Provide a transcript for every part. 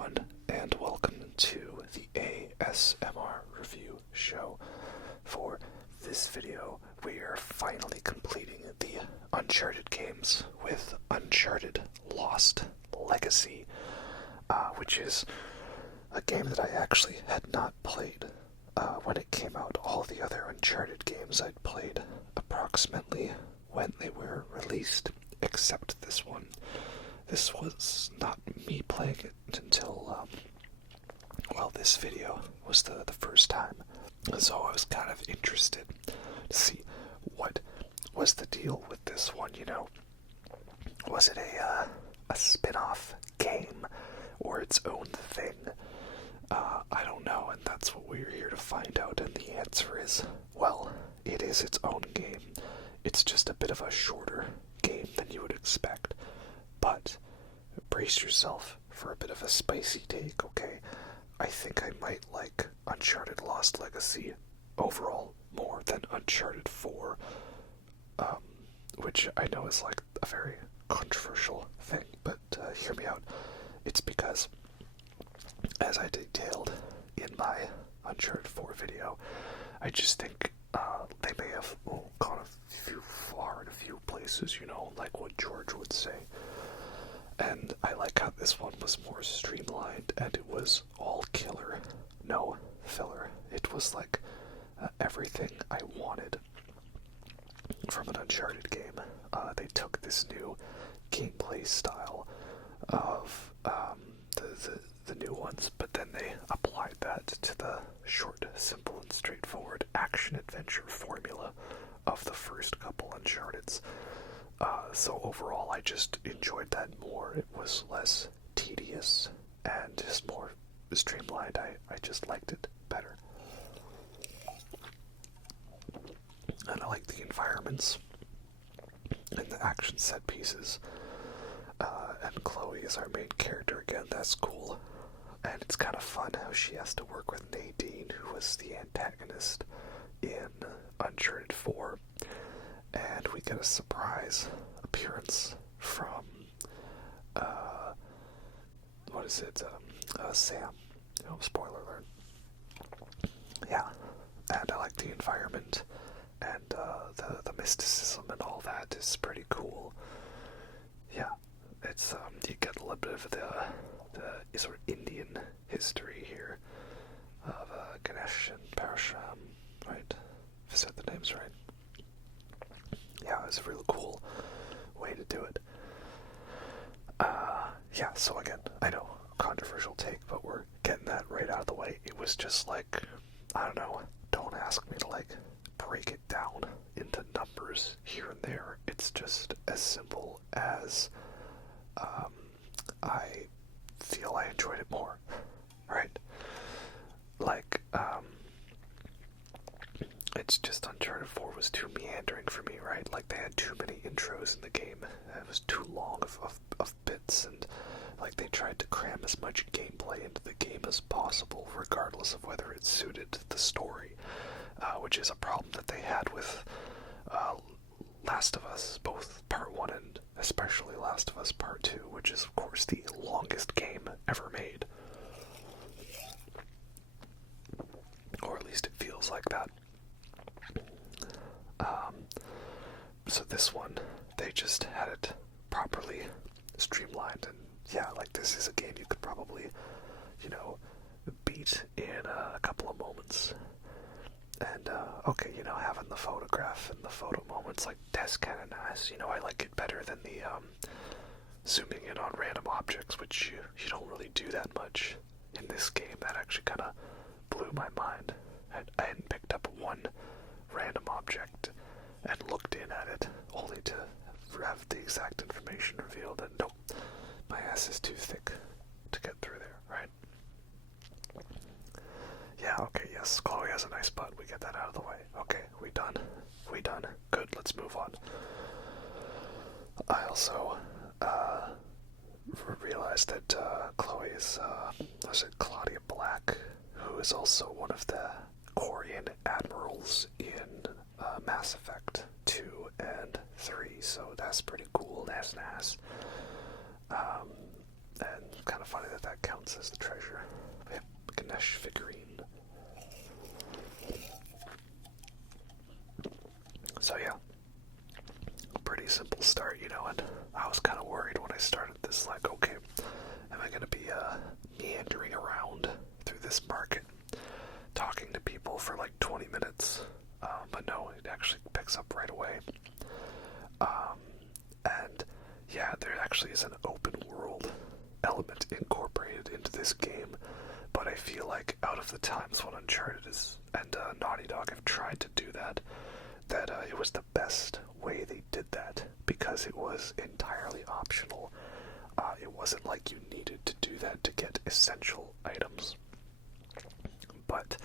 everyone, and welcome to the ASMR review show. For this video, we are finally completing the Uncharted games with Uncharted Lost Legacy, which is a game that I actually had not played when it came out. All the other Uncharted games I'd played approximately when they were released, except this one. This was not me playing it until, this video was the first time. So I was kind of interested to see what was the deal with this one, Was it a spin-off game or its own thing? I don't know, and that's what we're here to find out, and the answer is, well, it is its own game. It's just a bit of a shorter game than you would expect. But brace yourself for a bit of a spicy take, okay? I think I might like Uncharted Lost Legacy overall more than Uncharted 4, which I know is like a very controversial thing, but hear me out. It's because, as I detailed in my Uncharted 4 video, I just think they may have gone a few far in a few places, like what George would say. And I like how this one was more streamlined, and it was all killer, no filler. It was like everything I wanted from an Uncharted game. They took this new gameplay style of the new ones, but then they applied that to the short, simple, and straightforward action-adventure formula of the first couple Uncharteds. So overall, I just enjoyed that more. It was less tedious and just more streamlined. I just liked it better. And I like the environments and the action set pieces. And Chloe is our main character again. That's cool. And it's kind of fun how she has to work with Nadine, who was the antagonist in Uncharted 4. And we get a surprise appearance from, Sam. Spoiler alert. Yeah, and I like the environment, and the mysticism and all that is pretty cool. Yeah, it's, you get a little bit of the sort of Indian history here of Ganesh and Parasham, right? If I said the names right. Yeah, it was a really cool way to do it. So again, I know, controversial take, but we're getting that right out of the way. It was just like, I don't know, don't ask me to break it down into numbers here and there. It's just as simple as, I feel I enjoyed it more, right? It's just Uncharted 4 was too meandering for me, right? They had too many intros in the game. It was too long of bits, and they tried to cram as much gameplay into the game as possible, regardless of whether it suited the story, which is a problem that they had with Last of Us, both Part 1 and especially Last of Us Part 2, which is, of course, the longest game ever made. Or at least it feels like that. So this one, they just had it properly streamlined, and yeah, this is a game you could probably, beat in a couple of moments. And, having the photograph and the photo moments, that's kind of nice. I like it better than the, zooming in on random objects, which you don't really do that much in this game. That actually kind of blew my mind. I hadn't picked up one random object and looked in at it, only to have the exact information revealed, and nope, my ass is too thick to get through there, right? Yeah, okay, yes, Chloe has a nice butt, we get that out of the way. Okay, we done. Good, let's move on. I also, realized that, Chloe is, Claudia Black, who is also one of the Quarian admirals in Mass Effect 2 and 3, so that's pretty cool, that's nice. And kind of funny that that counts as the treasure. Yep, Ganesh figurine. So yeah, pretty simple start, you know, and I was kind of worried when I started this, like, okay, am I going to be meandering around through this market, talking to people for like 20 minutes, but no, it actually picks up right away. And yeah, there actually is an open world element incorporated into this game, but I feel like out of the times when Uncharted and Naughty Dog have tried to do that, it was the best way they did that, because it was entirely optional. It wasn't like you needed to do that to get essential items, but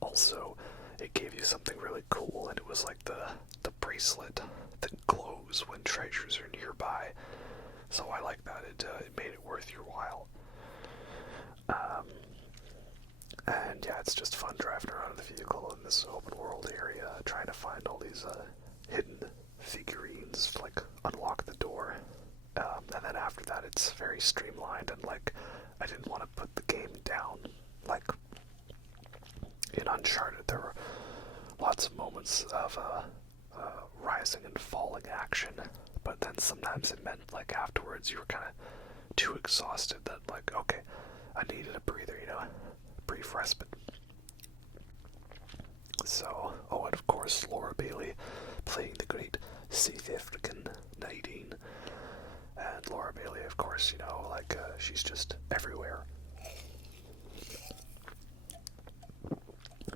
also it gave you something really cool, and it was like the bracelet that glows when treasures are nearby. So I like that. It made it worth your while. And yeah, it's just fun driving around the vehicle in this open world area, trying to find all these hidden figurines to like unlock the door. And then after that, it's very streamlined, and like I didn't want to put the game down. Like in Uncharted, there were lots of moments of rising and falling action, but then sometimes it meant like afterwards you were kind of too exhausted that like, okay, I needed a breather, you know, brief respite. So, oh, and of course Laura Bailey playing the great South African Nadine. And Laura Bailey, of course, you know, like she's just everywhere.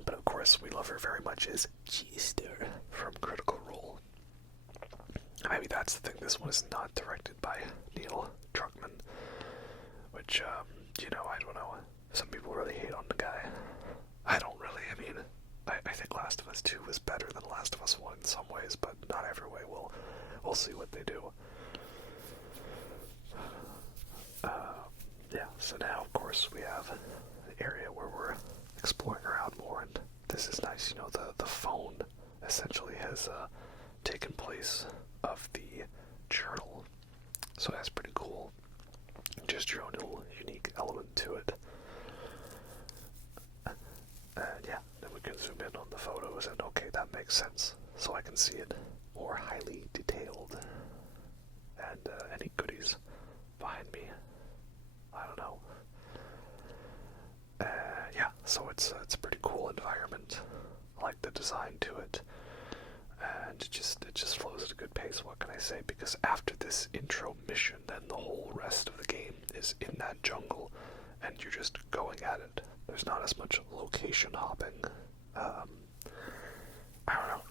But of course, we love her very much as Chester from Critical Role. Maybe that's the thing, this one is not directed by Neil Druckmann, which, you know, I don't know. Some people really hate on the guy. I don't really. I mean, I think Last of Us 2 was better than Last of Us 1 in some ways, but not every way. We'll see what they do. Yeah, so now, of course, we have an area where we're exploring around more, and this is nice. You know, the phone essentially has taken place of the journal, so that's pretty cool. Just your own little unique element to it. And yeah, then we can zoom in on the photos, and okay, that makes sense. So I can see it more highly detailed. And any goodies behind me? I don't know. Yeah, so it's a pretty cool environment. I like the design to it, and it just flows at a good pace. What can I say? Because after this intro mission, then the whole rest of the game is in that jungle, and you're just going at it. There's not as much location hopping. I don't know.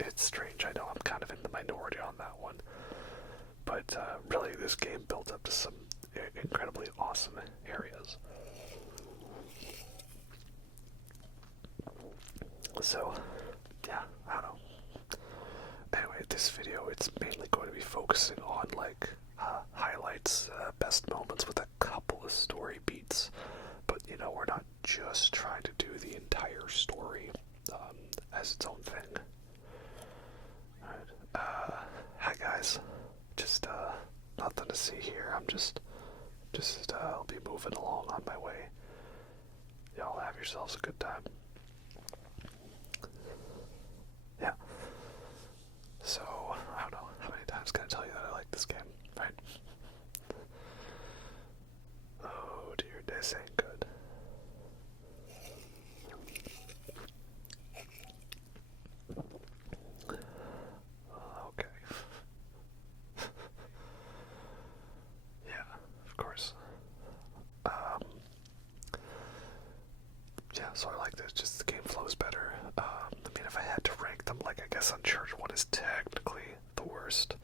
It's strange. I know I'm kind of in the minority on that one, but really, this game built up to some incredibly awesome areas. So, yeah, I don't know. Anyway, this video, it's mainly going to be focusing on, like, highlights, best moments with a couple of story beats. But, you know, we're not just trying to do the entire story as its own thing. Alright, hi guys. Just, nothing to see here. I'm just, I'll be moving along on my way. Y'all have yourselves a good time. Yeah. So, I don't know, how many times can I tell you that I like this game, right? Oh dear, this ain't good. Okay. Yeah, of course. Yeah, so I like this, just the game flows better. I mean, if I had to rank them, like, I guess Uncharted 1 is technically the worst.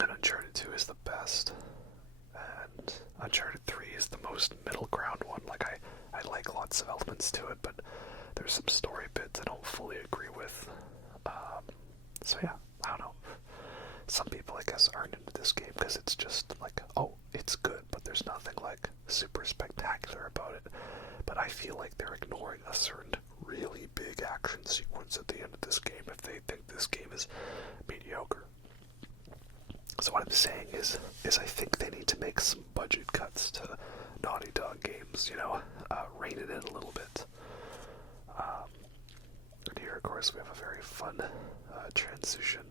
And Uncharted 2 is the best. And Uncharted 3 is the most middle ground one. Like, I like lots of elements to it, but there's some story bits I don't fully agree with. So yeah, I don't know. Some people, I guess, aren't into this game because it's just like, oh, it's good, but there's nothing like super spectacular about it. But I feel like they're ignoring a certain really big action sequence at the end of this game if they think this game is mediocre. So what I'm saying is I think they need to make some budget cuts to Naughty Dog games, rein it in a little bit. And here, of course, we have a very fun transition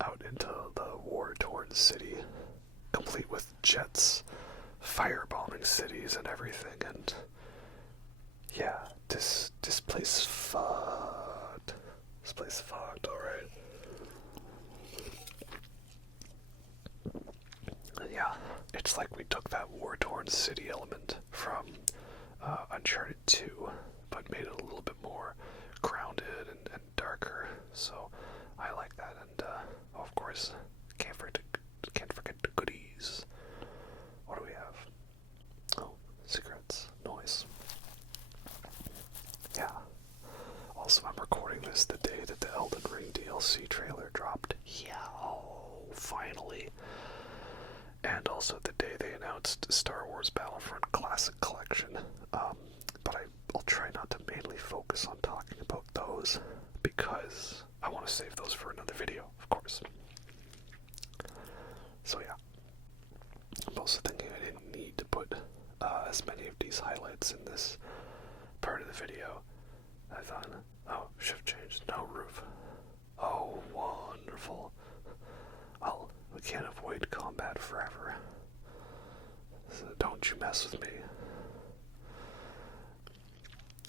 out into the war-torn city, complete with jets, firebombing cities and everything, and yeah, this place fucked. This place fucked, alright. Yeah, it's like we took that war-torn city element from Uncharted 2, but made it a little bit more grounded and darker, so I like that, and of course, can't forget the goodies. What do we have? Oh, cigarettes. Noise. Yeah. Also, I'm recording this the day that the Elden Ring DLC trailer dropped. Yeah, oh, finally. And also the day they announced Star Wars Battlefront Classic Collection. But I'll try not to mainly focus on talking about those, because I want to save those for another video, of course. So yeah. I'm also thinking I didn't need to put as many of these highlights in this part of the video. I thought, oh, shift change, no roof. Oh, wonderful. Well, we can't avoid combat forever. So don't you mess with me.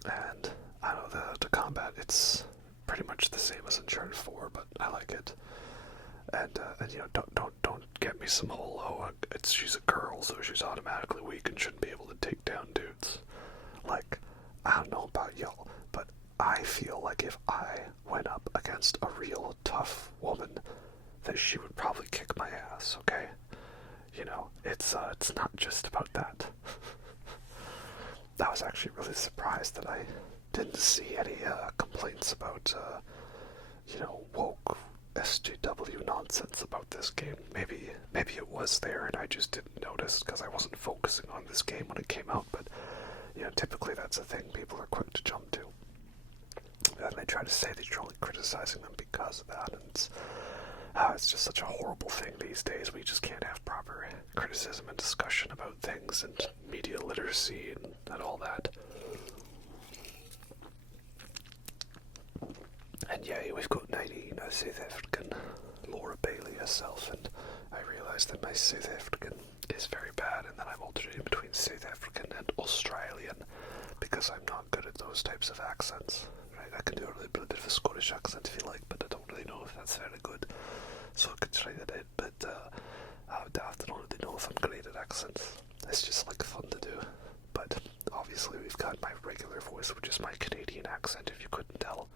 And I know the combat, it's pretty much the same as Uncharted 4, but I like it. And don't get me some whole, she's a girl, so she's automatically weak and shouldn't be able to take down dudes. Like, I don't know about y'all, but I feel like if I went up against a real tough woman, that she would probably kick my ass, okay? It's not just about that. I was actually really surprised that I didn't see any complaints about, woke SJW nonsense about this game. Maybe it was there and I just didn't notice because I wasn't focusing on this game when it came out, but typically that's a thing people are quick to jump to. And they try to say that you're only criticizing them because of that, and it's just such a horrible thing these days. We just can't have proper criticism and discussion about things, and media literacy and all that. And yeah, we've got 19 South African Laura Bailey herself, and I realised that my South African is very bad, and that I'm alternating between South African and Australian, because I'm not good at those types of accents. Right? I can do a little bit of a Scottish accent if you like, but I don't really know if that's very good. So I could try it out, but I don't really know if I'm great at accents. It's just like fun to do. But obviously we've got my regular voice, which is my Canadian accent, if you couldn't tell.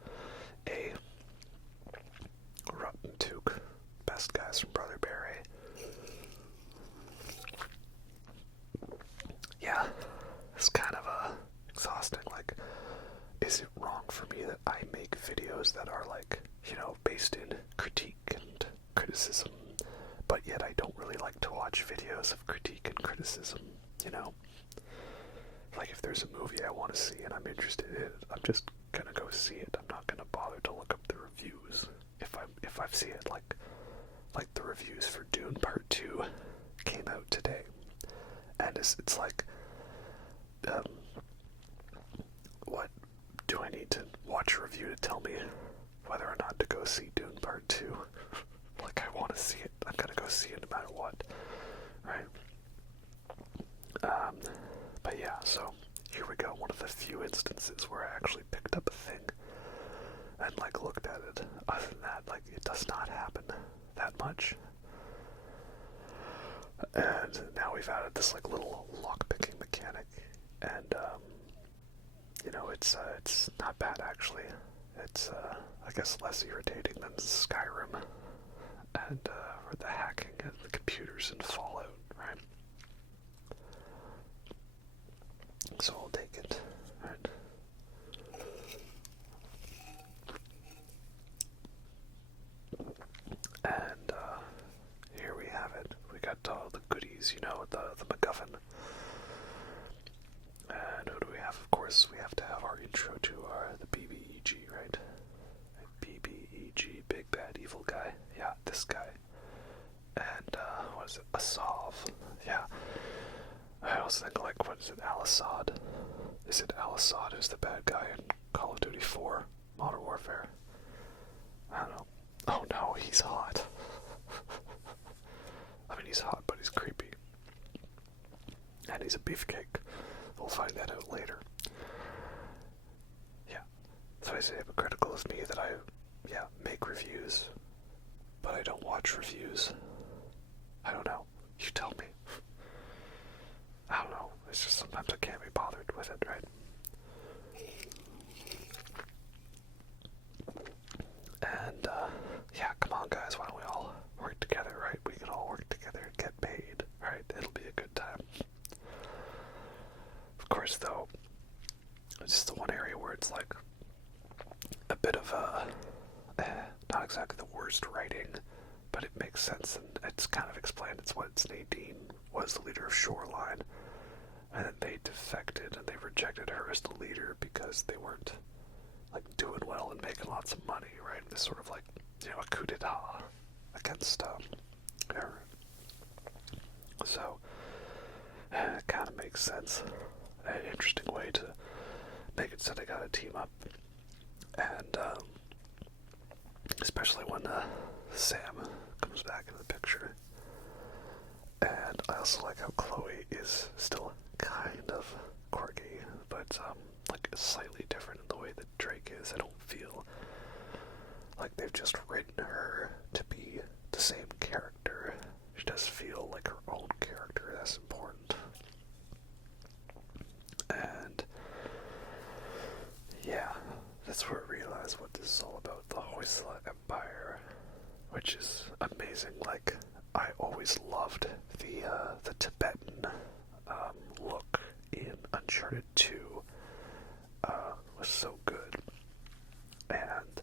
Rotten Took, best guys from Brother Barry. Yeah, it's kind of exhausting. Like, is it wrong for me that I make videos that are like, based in critique and criticism, but yet I don't really like to watch videos of critique and criticism, Like, if there's a movie I want to see and I'm interested in it, I'm just gonna go see it. I'm not gonna bother to look up the reviews if I see it. Like the reviews for Dune Part 2 came out today, and it's like, what do I need to watch a review to tell me whether or not to go see Dune Part 2? Like, I want to see it. I'm gonna go see it no matter what, right? But yeah, so here we go. One of the few instances where I actually picked up a thing and looked at it. Other than that, it does not happen that much. And now we've added this little lock-picking mechanic, and it's not bad actually. It's I guess less irritating than Skyrim and or the hacking and the computers in Fallout, right? So I'll take it, right? And here we have it. We got all the goodies, the MacGuffin. And who do we have? Of course, we have to have our intro to the BBEG, right? BBEG, big bad evil guy. Yeah, this guy. what is it? Assav. Yeah. I always think, like, what is it? Al-Assad. Is it Al-Assad who's the bad guy in Call of Duty 4 Modern Warfare? I don't know. Oh no, he's hot. I mean, he's hot, but he's creepy. And he's a beefcake. We'll find that out later. Yeah. So I say hypocritical of me that I, make reviews, but I don't watch reviews. I don't know. You tell me. I don't know. It's just sometimes I can't be bothered with it, right? And, come on, guys. Why don't we all work together, right? We can all work together and get paid, right? It'll be a good time. Of course, though, it's just the one area where it's like a bit of not exactly the worst writing, but it makes sense and it's kind of explained. It's Nadine was the leader of Shoreline, and then they defected and they rejected her as the leader because they weren't like doing well and making lots of money, right? This sort of like, a coup d'etat against her. So it kind of makes sense. An interesting way to make it so they gotta team up, and especially when Sam comes back into the picture. And I also like how Chloe is still kind of quirky, but like slightly different in the way that Drake is. I don't feel like they've just written her to be the same character. She does feel like her own character. That's important. And that's where I realized what this is all about, the Hoysala Empire, which is amazing. Like, I always loved the Tibetan look in Uncharted 2. Was so good. And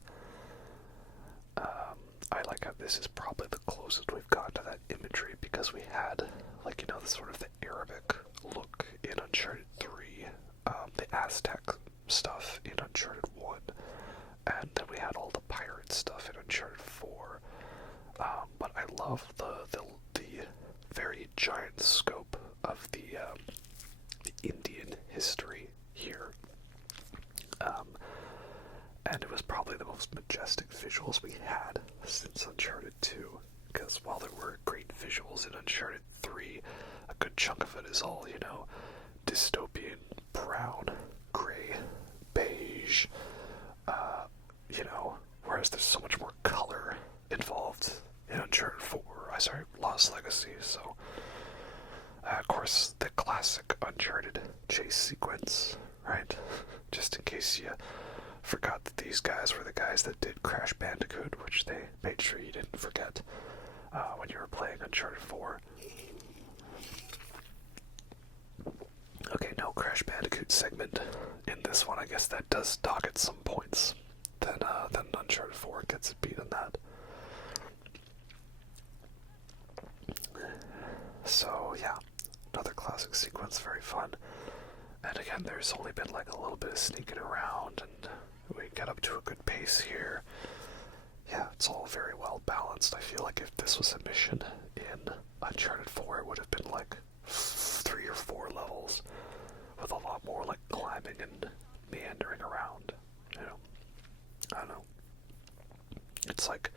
I like how this is probably the closest we've gotten to that imagery, because we had, like, the sort of the Arabic look in Uncharted 3, the Aztec stuff in Uncharted 1, and then we had all the pirate stuff in Uncharted 4. But I love the very giant scope of the Indian history here. And it was probably the most majestic visuals we had since Uncharted 2, because while there were great visuals in Uncharted 3, a good chunk of it is all, dystopian, brown, gray, beige, whereas there's so much more color involved in Uncharted 4, Lost Legacy. So, of course, the classic Uncharted chase sequence, right? Just in case you forgot that these guys were the guys that did Crash Bandicoot, which they made sure you didn't forget when you were playing Uncharted 4. Okay, no Crash Bandicoot segment in this one. I guess that does dock at some points. Then Uncharted 4 gets it beat on that. So, another classic sequence, very fun. And again, there's only been like a little bit of sneaking around, and we get up to a good pace here. Yeah, it's all very well balanced. I feel like if this was a mission in Uncharted 4, it would have been like 3 or 4 levels with a lot more like climbing and meandering around. I don't know. It's like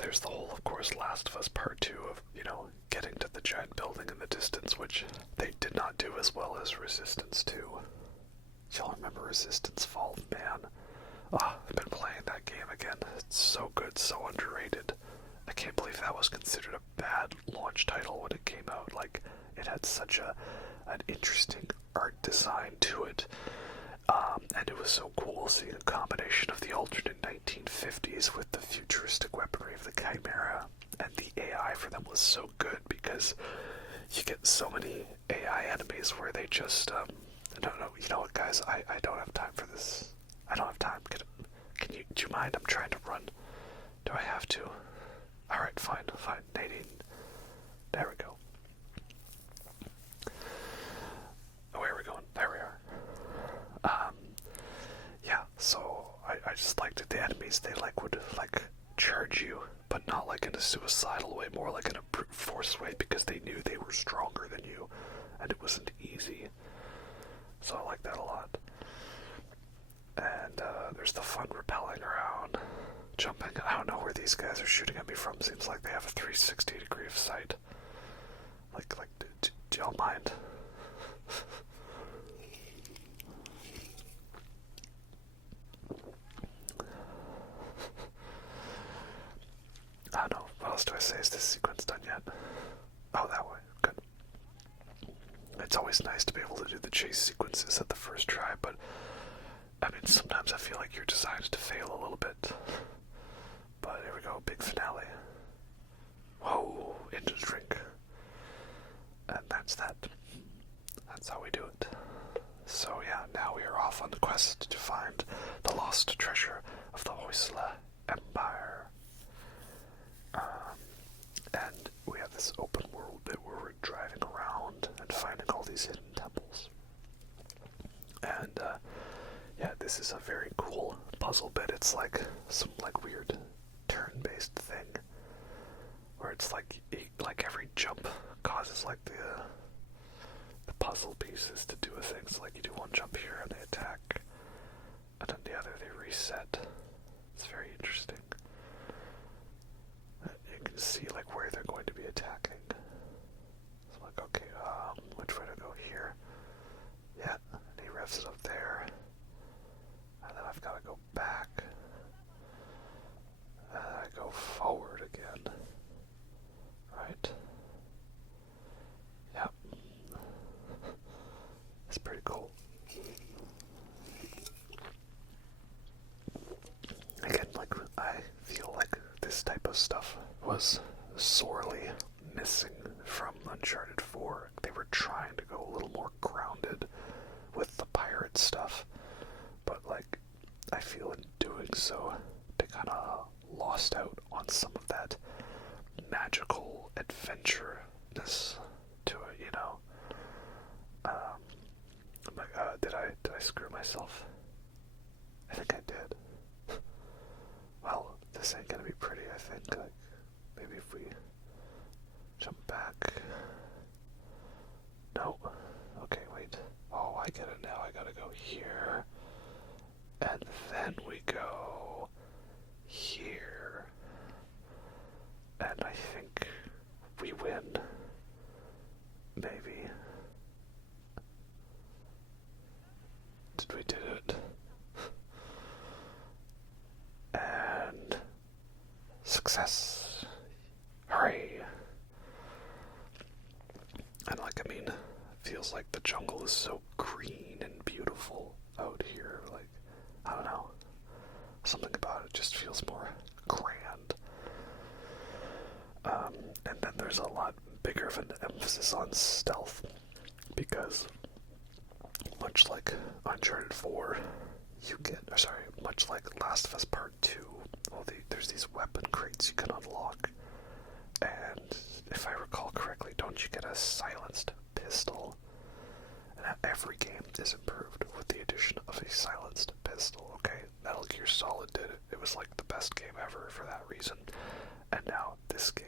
there's the whole, of course, Last of Us Part 2 of, getting to the giant building in the distance, which they did not do as well as Resistance 2. Y'all remember Resistance Fall? Man. I've been playing that game again. It's so good, so underrated. I can't believe that was considered a bad launch title when it came out. Like, it had such an interesting art design to it. And it was so cool seeing a combination of the alternate 1950s with the futuristic weaponry of the Chimera, and the AI for them was so good because you get so many AI enemies where they just, no, you know what, guys, I don't have time for this. I don't have time. Do you mind? I'm trying to run. Do I have to? Alright, fine, Nadine. There we go. Where are we going? There we are. So I just liked it. The enemies, they would charge you, but not like in a suicidal way, more like in a brute and it wasn't easy. So I like that a lot. And there's the fun rappelling around, jumping. I don't know where these guys are shooting at me from. Seems like they have a 360 degree of sight. Like, do y'all mind? I don't know. What else do I say? Is this sequence done yet? Oh, that way. Good. It's always nice to be able to do the chase sequences at the first try, but I mean, sometimes I feel like you're designed to fail a little bit. But here we go, big finale. Whoa, into the drink. And that's that. That's how we do it. So yeah, now we are off on the quest to find the lost treasure of the Hoysala Empire. And we have this open world bit where we're driving around and finding all these hidden temples. And yeah, this is a very cool puzzle bit. It's like some like weird turn-based thing where it's like every jump causes like the puzzle pieces to do a thing. So like you do one jump here and they attack, and then the other they reset. It's very interesting. You can see like where they're going to be attacking. So like, okay, which way to go here? Yeah, and he revs it up there. And then I've got to go back. And I go forward again. Right? Yep. It's pretty cool. Again, like, I feel like this type of stuff was sorely missing from Uncharted 4. They were trying to go a little more grounded with the pirate stuff, but like, I feel in doing so, they kind of lost out on some of that magical adventureness to it, you know? Did I screw myself? I think I did. Well, this ain't gonna be pretty, I think. Like, maybe if we jump back. No. Okay, wait. Oh, I get it now. I gotta go here. And then we go here. And I think we win. Maybe. Did we do it? And success. Hooray. And like, I mean, it feels like the jungle is so green and beautiful out here. Like, I don't know. Something about it just feels more grand. And then there's a lot bigger of an emphasis on stealth, because much like Uncharted 4, much like Last of Us Part 2, there's these weapon crates you can unlock, and if I recall correctly, don't you get a silenced pistol? And every game is improved with the addition of a silenced pistol, okay? Metal Gear Solid did it. It was like the best game ever for that reason. And now this game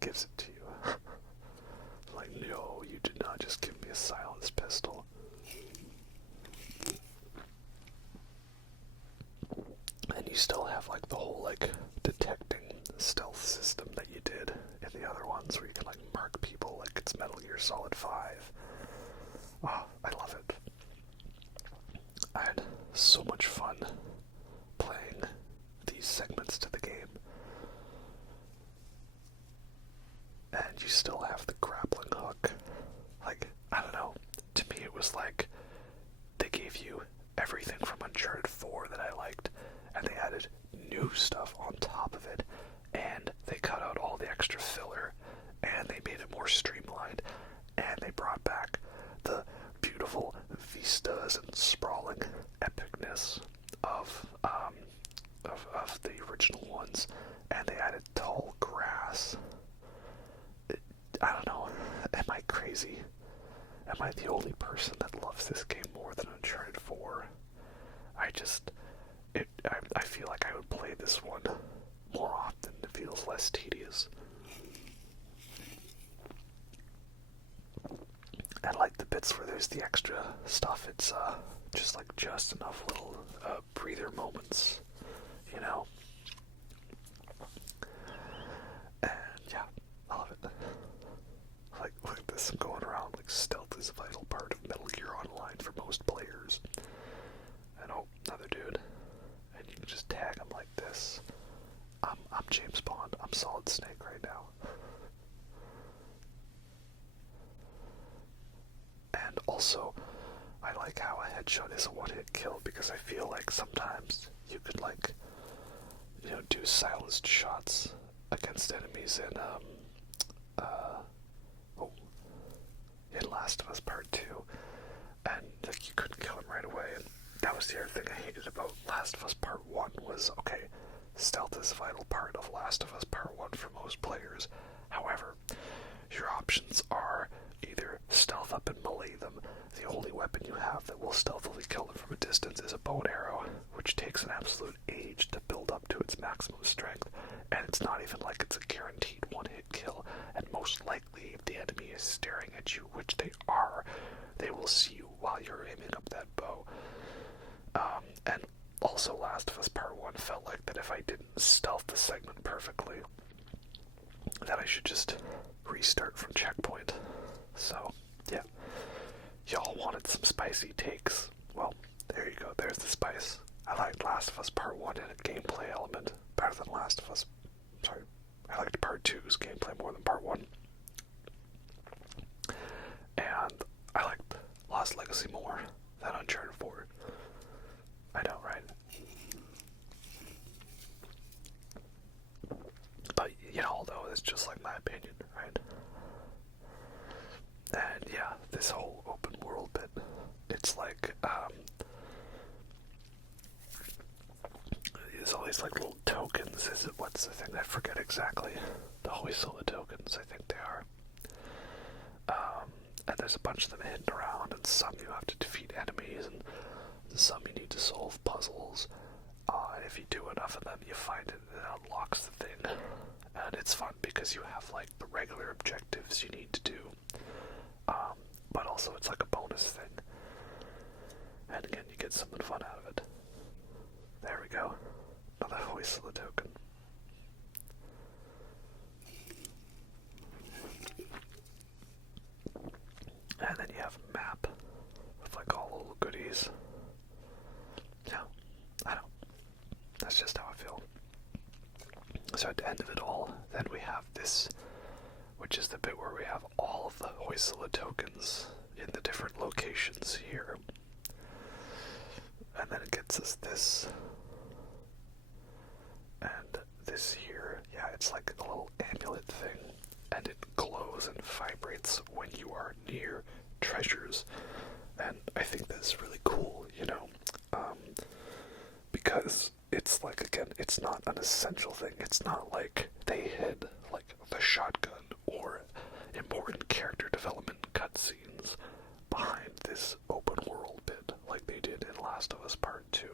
gives it to you. Like, no, you did not just give me a silenced pistol. And you still have like the whole like detecting stealth system that you did in the other ones, where you can like mark people like it's Metal Gear Solid 5. Oh, I love it. I had so much fun playing these segments to the game. And you still have the grappling hook. Like, I don't know. To me it was like they gave you everything from Uncharted 4 that I liked, and they added new stuff on top of it, and they cut out all the extra filler, and they made it more streamlined, and they brought back the beautiful vistas and sprawling epicness of the original ones, and they added tall grass. I don't know, am I crazy? Am I the only person that loves this game more than Uncharted 4? I feel like I would play this one more often. It feels less tedious. And like the bits where there's the extra stuff. It's just like just enough little breather moments, you know. And yeah, I love it. Like, look at this, I'm going around like stealth is a vital part of Metal Gear Online for most players. And oh, another dude. And you can just tag him like this. I'm James Bond. I'm Solid Snake right now. And also, I like how a headshot is a one-hit kill, because I feel like sometimes you could, like, you know, do silenced shots against enemies in Last of Us Part 2, and like you couldn't kill him right away. And that was the other thing I hated about Last of Us Part 1 was, okay, stealth is a vital part of Last of Us Part 1 for most players. However, your options are either stealth up and melee them. The only weapon you have that will stealthily kill them from a distance is a bow and arrow, which takes an absolute age to build up to its maximum strength, and it's not even like it's a guaranteed one-hit kill, and most likely if the enemy is staring at you, which they are, they will see you while you're aiming up that bow. And also Last of Us Part 1 felt like that if I didn't stealth the segment perfectly, that I should just restart from checkpoint. So, yeah. Y'all wanted some spicy takes. Well, there you go. There's the spice. I liked Last of Us Part 1 in a gameplay element better than Last of Us. Sorry. I liked Part 2's gameplay more than Part 1. And I liked Lost Legacy more than Uncharted 4. I know, right? But, you know, although it's just like my opinion, right? And yeah, this whole open world bit, it's like, there's all these like little tokens. What's the thing? I forget exactly. The Hoysala tokens, I think they are. And there's a bunch of them hidden around, and some you have to defeat enemies, and some you need to solve puzzles. And if you do enough of them, you find it, and it unlocks the thing. And it's fun because you have like the regular objectives you need to do. But also it's like a bonus thing. And again, you get something fun out of it. There we go. Another Hoysala token. And then you have a map with like all the little goodies. Yeah, I know. That's just how I feel. So at the end of it all, then we have this, which is the bit where we have all of the Hoysala tokens in the different locations here. And then it gets us this. And this here, yeah, it's like a little amulet thing. And it glows and vibrates when you are near treasures. And I think that's really cool, you know, because it's like, again, it's not an essential thing. It's not like they hid like the shotgun or important character development cutscenes behind this open world bit like they did in Last of Us Part 2.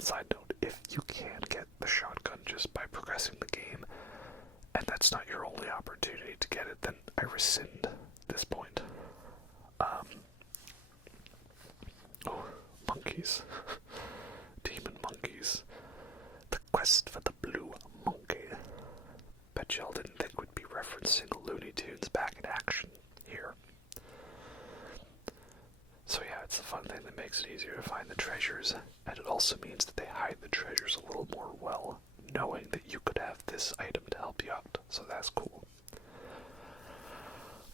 Side note, if you can get the shotgun just by progressing the game, and that's not your only opportunity to get it, then I rescind this point. Oh, monkeys. Demon monkeys. The quest for the blue monkey. Bet y'all didn't think we'd be referencing Looney Tunes back in action here. So yeah, it's a fun thing that makes it easier to find the treasures, and it also means that they hide the treasures a little more well, knowing that you could have this item to help you out, so that's cool.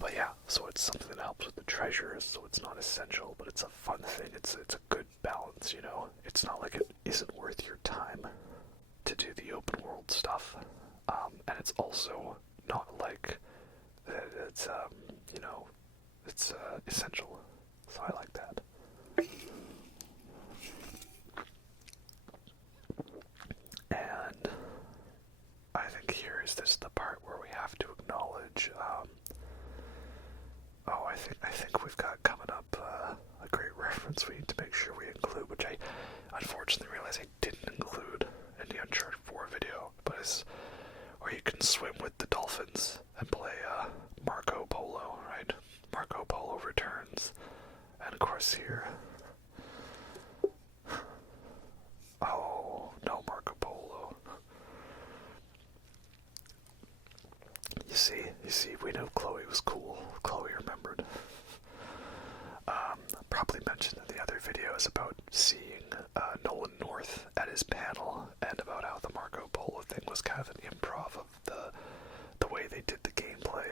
But yeah, so it's something that helps with the treasures, so it's not essential, but it's a fun thing. It's a good balance, you know? It's not like it isn't worth your time to do the open world stuff, and it's also not like it's, you know, it's essential, so I like that. And I think here is this the part where we have to acknowledge, I think we've got coming up a great reference we need to make sure we include, which I unfortunately realized I didn't include in the Uncharted 4 video, but it's where you can swim with the dolphins and play Marco Polo, right? Marco Polo this here? Oh, no Marco Polo. You see, we knew Chloe was cool. Chloe remembered. Probably mentioned in the other videos about seeing Nolan North at his panel and about how the Marco Polo thing was kind of an improv of the way they did the gameplay,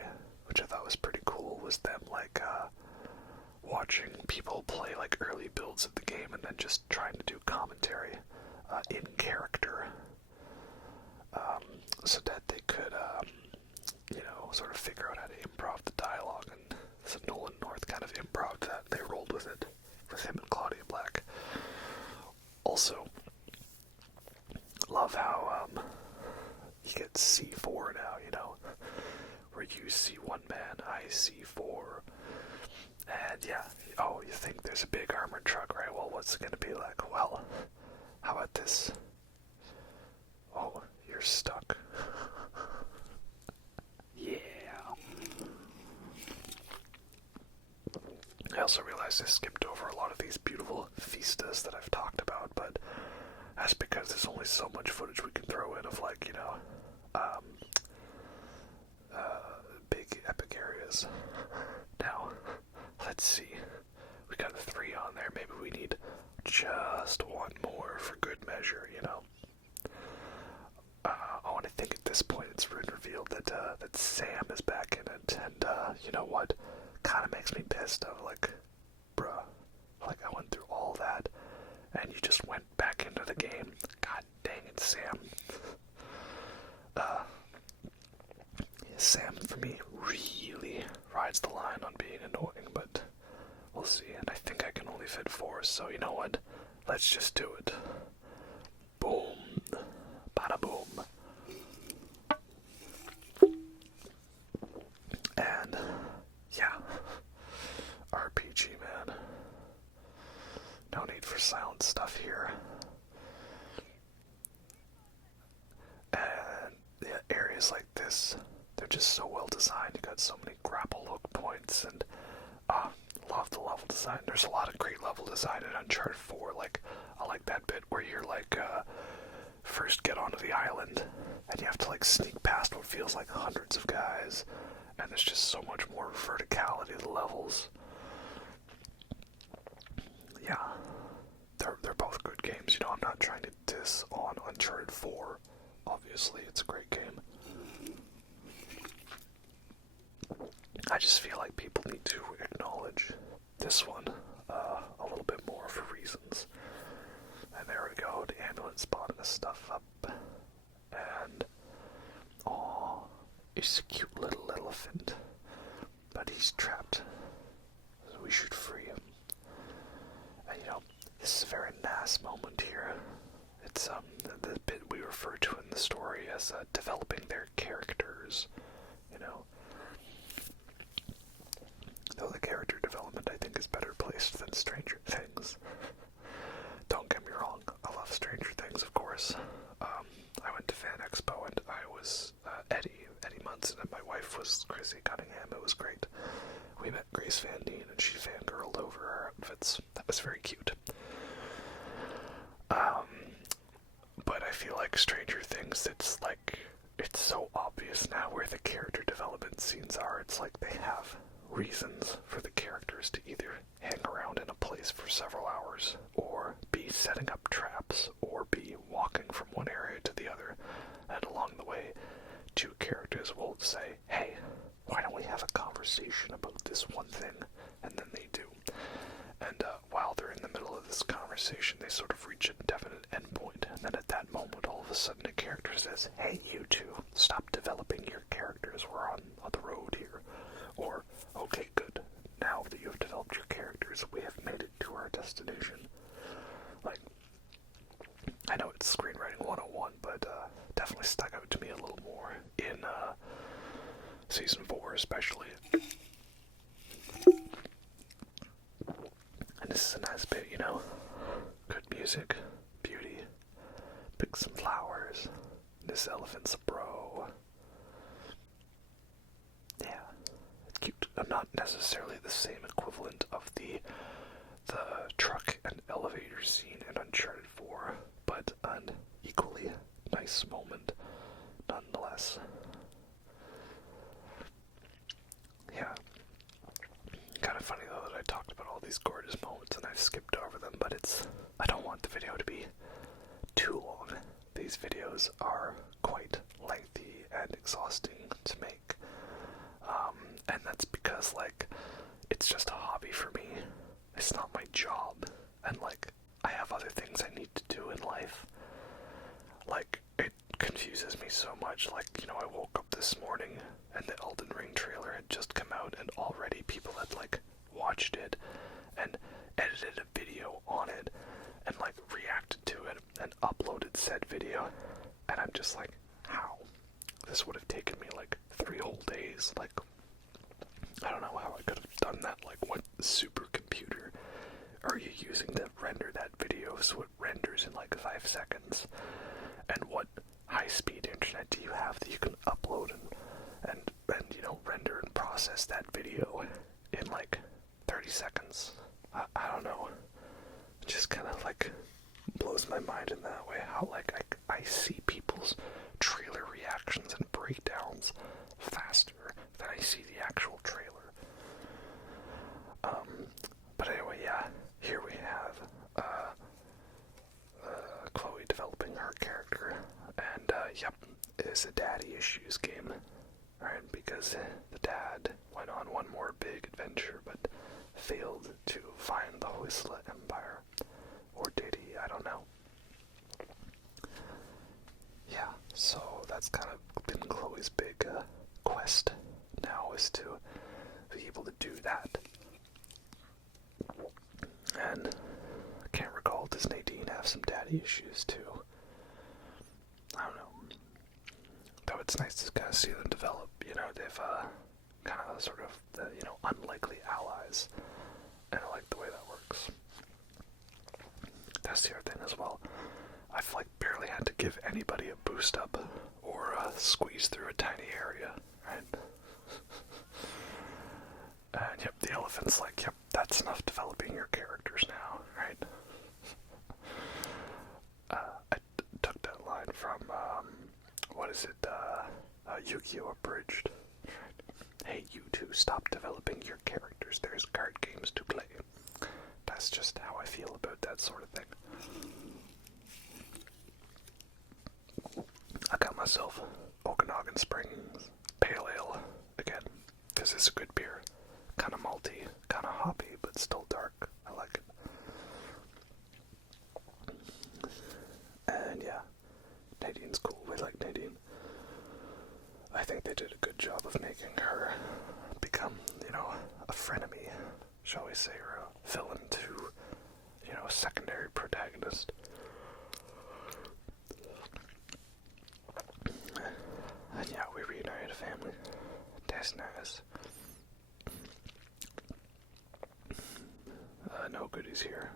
which I thought was pretty cool. Was them like watching people play like early builds of the game and then just trying to do commentary in character, so that they could sort of figure out how to improv the dialogue. And so Nolan North kind of improv that. They rolled with it, with him and Claudia Black. Also, love how you get C4 now, where you see one man, I see four. And yeah, you think there's a big armored truck, right? Well, what's it gonna be like? Well, how about this? Oh, you're stuck. Yeah. I also realized I skipped over a lot of these beautiful vistas that I've talked about, but that's because there's only so much footage we can throw in of, like, big epic areas. Now, let's see. We got 3 on there. Maybe we need just one more for good measure, and I think at this point it's been revealed that Sam is back in it, and you know what? Kind of makes me pissed. I'm like, bruh, like I went through all that, and you just went back into the game. God dang it, Sam. Sam, for me, really rides the line on being annoying, but we'll see. And I think I can only fit 4, so you know what? Let's just do it. Boom. Bada boom. And, yeah. RPG, man. No need for silent stuff here. And yeah, areas like this, they're just so well designed. You got so many grapple hook points, and love the level design. There's a lot of great level design in Uncharted 4. Like, I like that bit where you're like, first get onto the island, and you have to like sneak past what feels like hundreds of guys, and there's just so much more verticality to the levels. Yeah, they're both good games. I'm not trying to diss on Uncharted 4. Obviously, it's a great game. I just feel like people need to acknowledge this one a little bit more for reasons. And there we go, the ambulance spotting the stuff up. And, it's a cute little elephant. But he's trapped. So we should free him. And this is a very nice moment here. It's the bit we refer to in the story as developing their characters, Though the character development, I think, is better placed than Stranger Things. Don't get me wrong, I love Stranger Things, of course. I went to Fan Expo, and I was Eddie Munson, and my wife was Chrissy Cunningham. It was great. We met Grace Van Dien, and she fangirled over our outfits. That was very cute. But I feel like Stranger Things, it's so obvious now where the character development scenes are. It's like they have reasons for the characters to either hang around in a place for several hours, or be setting up traps, or be walking from one area to the other, and along the way, 2 characters will say, hey, why don't we have a conversation about this one thing? And then they do. And while they're in the middle of this conversation, they sort of reach a definite endpoint, and then at that moment, all of a sudden, a character says, hey, you two, stop developing your characters, we're on the road here. Or, okay, good, now that you have developed your characters, we have made it to our destination. Like, I know it's screenwriting 101, but definitely stuck out to me a little more in Season 4 especially. And this is a nice bit, good music, beauty, pick some flowers, this elephant's a bro. Yeah, it's cute. I'm not necessarily the same equivalent of the these gorgeous moments and I've skipped over them, but I don't want the video to be too long. These videos are quite lengthy and exhausting to make. And that's because, like, it's just a hobby for me. It's not my job. And, like, I have other things I need to do in life. Like, it confuses me so much. Like, you know, I woke up this morning and the Elden Ring trailer had just come out and already people had, like, watched it and edited a video on it and, like, reacted to it and uploaded said video. And I'm just like, how? This would have taken me, like, 3 whole days. Like, I don't know how I could have done that. Like, what supercomputer are you using to render that video so it renders in like 5 seconds? And what high-speed internet do you have that you can upload and you know, render and process that video in like 30 seconds? I don't know. It just kind of like blows my mind in that way. How like I see people's trailer reactions and breakdowns faster than I see the actual trailer. But anyway, yeah, here we have Chloe developing her character, and yep, it's a daddy issues game, right? Because the dad went on one more big adventure, but failed to find the Hoysala Empire, or did he? I don't know. Yeah, so that's kind of been Chloe's big quest now, is to be able to do that. And I can't recall, does Nadine have some daddy issues too? I don't know. Though it's nice to kind of see them develop, you know, they've kind of sort of, the, you know, unlikely allies. And I like the way that works. That's the other thing as well. I've like barely had to give anybody a boost up or squeeze through a tiny area, right? And yep, the elephant's like, yep, that's enough developing your characters now, right? I took that line from, what is it, Yu-Gi-Oh! Abridged. Hey, you two, stop developing your characters. There's card games to play. That's just how I feel about that sort of thing. I got myself Okanagan Springs Pale Ale again, because it's a good beer. Kind of malty, kind of hoppy, but still dark. I like it. And yeah, Nadine's cool. We like Nadine. I think they did a good job of making her become, you know, a frenemy, shall we say, or a villain to, you know, a secondary protagonist. And yeah, we reunited a family. That's nice. No goodies here.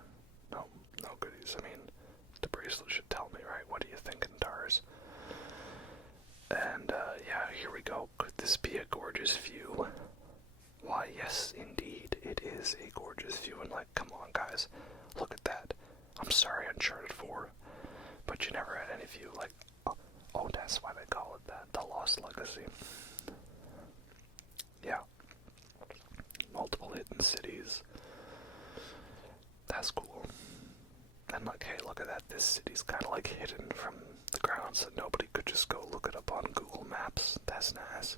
No goodies. I mean, the bracelet should tell me, right? What do you think, Dars? And, yeah, here we go. Could this be a gorgeous view? Why, yes, indeed, it is a gorgeous view. And, like, come on, guys, look at that. I'm sorry, Uncharted 4, but you never had any view. Like, oh, that's why they call it that. The Lost Legacy. Yeah. Multiple hidden cities. That's cool. And like, hey, look at that. This city's kind of like hidden from the ground, so nobody could just go look it up on Google Maps. That's nice.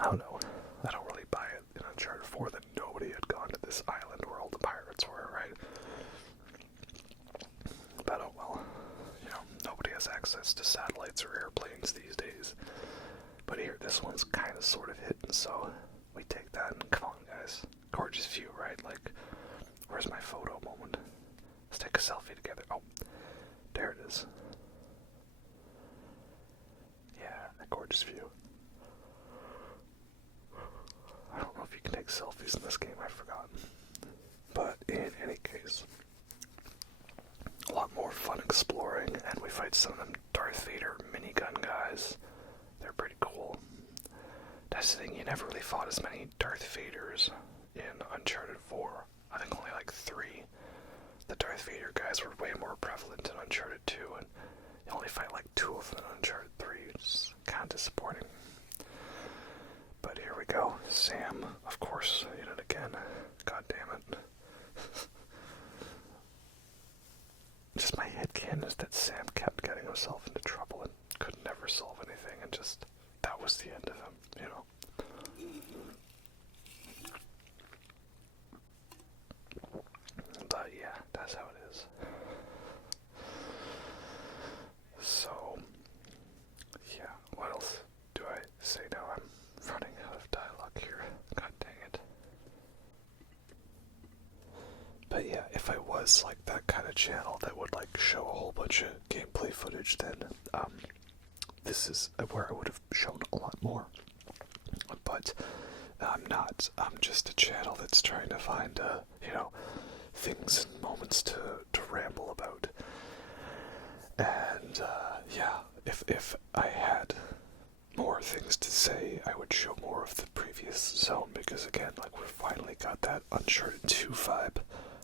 I don't know. I don't really buy it in Uncharted 4 that nobody had gone to this island where all the pirates were, right? But oh well. You know, nobody has access to satellites or airplanes these days. But here, this one's kind of sort of hidden, so we take that and come on, guys. Gorgeous view, right? Like, where's my photo moment? Let's take a selfie together. Oh, there it is. Yeah, a gorgeous view. I don't know if you can take selfies in this game, I've forgotten. But in any case, a lot more fun exploring, and we fight some of them Darth Vader minigun guys. They're pretty cool. That's the thing, you never really fought as many Darth Vaders in Uncharted 4. I think only like 3. The Darth Vader guys were way more prevalent in Uncharted 2, and you only fight like 2 of them in Uncharted 3, which is kind of disappointing. But here Sam, of course, in it again. God damn it. Just my headcanon is that Sam kept getting himself into trouble and could never solve anything, and just, that was the end of him, you know? But yeah, that's how it is. So, yeah, what else do I say now? I'm running out of dialogue here. God dang it. But yeah, if I was like that kind of channel that would like show a whole bunch of gameplay footage, then this is where I would have shown a lot more. But I'm not. I'm just a channel that's trying to find, things and moments to ramble about. And yeah, if I had more things to say, I would show more of the previous zone, because again, like, we finally got that Uncharted 2 vibe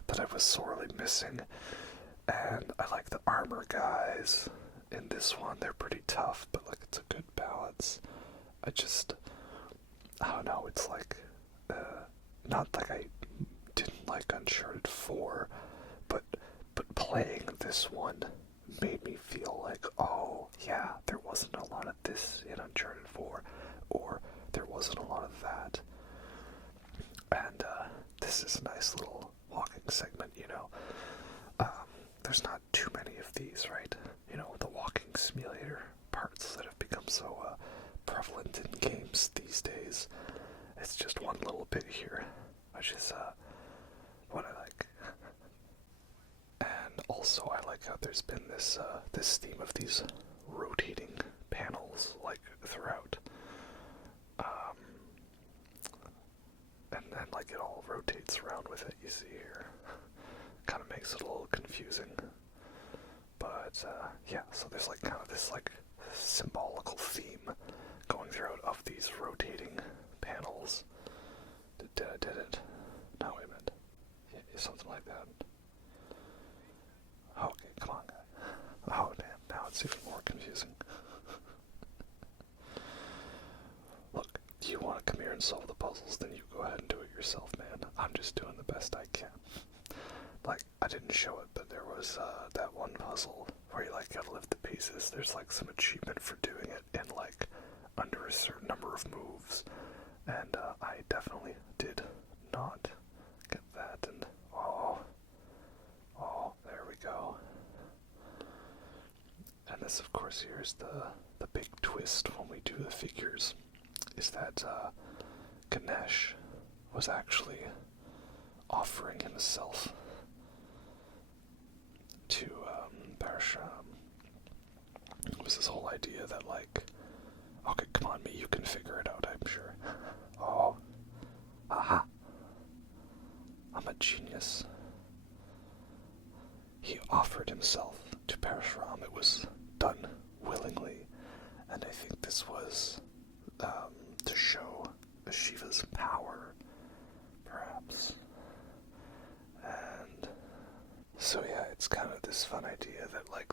that I was sorely missing. And I like the armor guys in this one. They're pretty tough, but like, it's a good balance. I don't know, it's like, not like I didn't like Uncharted 4, but playing this one made me feel like, oh yeah, there wasn't a lot of this in Uncharted 4, or there wasn't a lot of that. And this is a nice little walking segment, you know. There's not too many of these, right? You know, the walking simulator parts that have become so prevalent in games these days. It's just one little bit here, which is what I like. And also, I like how there's been this theme of these rotating panels, like, throughout. And then, like, it all rotates around with it, you see here. Kind of makes it a little confusing. But, yeah, so there's, like, kind of this, like, symbolical theme going throughout of these rotating panels. Did it? No, wait a minute. Yeah, something like that. Okay, come on, guy. Oh, damn, now it's even more confusing. Look, do you want to come here and solve the puzzles? Then you go ahead and do it yourself, man. I'm just doing the best I can. Like, I didn't show it, but there was that one puzzle where you, like, gotta lift the pieces. There's, like, some achievement for doing it in, like, under a certain number of moves. And I definitely did not get that. And, oh, there we go. And this, of course, here's the big twist when we do the figures, is that Ganesh was actually offering himself to Parashram. It was this whole idea that, like, okay, come on, me, you can figure it out, I'm sure. Oh, aha. I'm a genius. He offered himself to Parashram. It was done willingly, and I think this was to show Shiva's power, perhaps. And so yeah, it's kind of this fun idea that, like,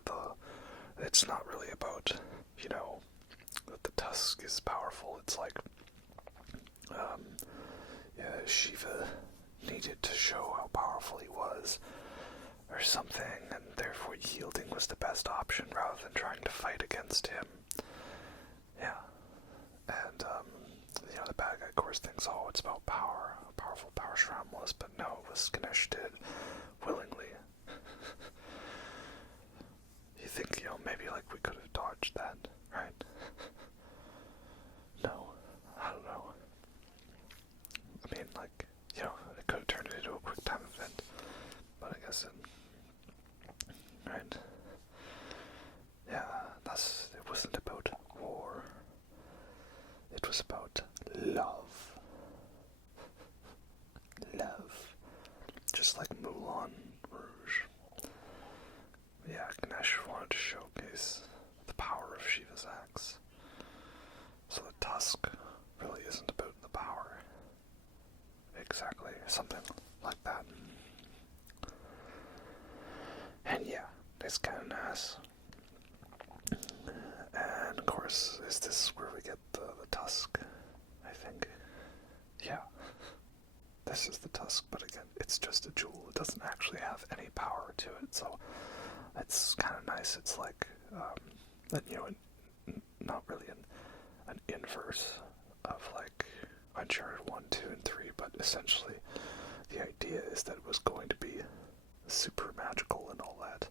it's not really about, you know, that the tusk is powerful. It's like, yeah, Shiva needed to show how powerful he was, or something, and therefore yielding was the best option rather than trying to fight against him. Yeah. And, you know, the bad guy, of course, thinks, oh, it's about power, how powerful Parashram was, but no, it was Ganesh did willingly. You think, you know, maybe, like, we could have dodged that, right? No, I don't know. I mean, like, you know, it could have turned it into a quick time event, but I guess it, right? Yeah, it wasn't about war. It was about love. Love. Just like Moulin Rouge. Yeah, Ganesh wanted to showcase the power of Shiva's axe. So the tusk really isn't about the power. Exactly, something like that. And yeah, it's kind of nice. And of course, is this where we get the tusk, I think. this is the tusk, but again, it's just a jewel. It doesn't actually have any power to it, so it's kind of nice. It's like, not really an inverse of like Uncharted 1, 2, and 3, but essentially the idea is that it was going to be super magical and all that,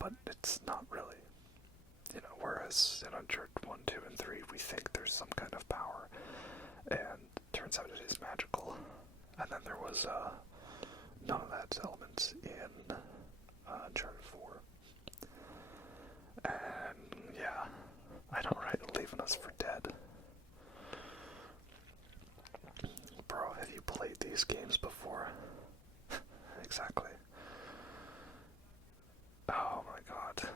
but it's not really. Whereas in Uncharted 1, 2, and 3, we think there's some kind of power, and turns out it is magical. And then there was none of that element in Uncharted 4. And yeah, I know, right? Leaving us for dead. Bro, have you played these games before? Exactly. Oh my god.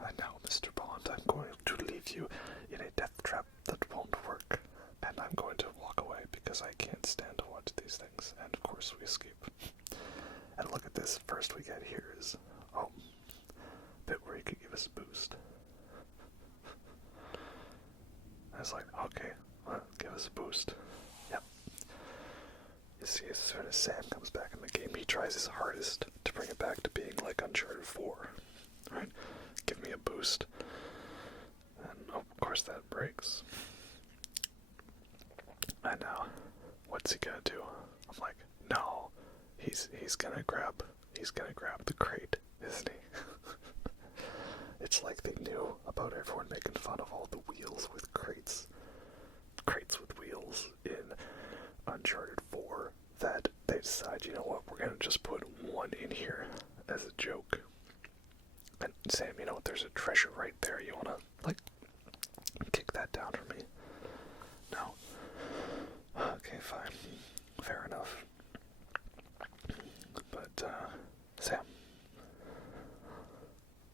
I know, Mr. Bond, I'm going to leave you in a death trap that won't work. And I'm going to walk away because I can't stand to watch these things. And of course we escape. And look at this. First we get here is, bit where he could give us a boost. I was like, okay, well, give us a boost. Yep. You see, as soon as Sam comes back in the game, he tries his hardest to bring it back to being like Uncharted 4. Right? Give me a boost. And of course that breaks. And now, what's he gonna do? I'm like, no. He's gonna grab the crate, isn't he? It's like they knew about everyone making fun of all the wheels with crates with wheels in Uncharted 4, that they decide, you know what, we're gonna just put one in here as a joke. And Sam, you know what, there's a treasure right there, you wanna, like, kick that down for me? No. Okay, fine. Fair enough. But, Sam.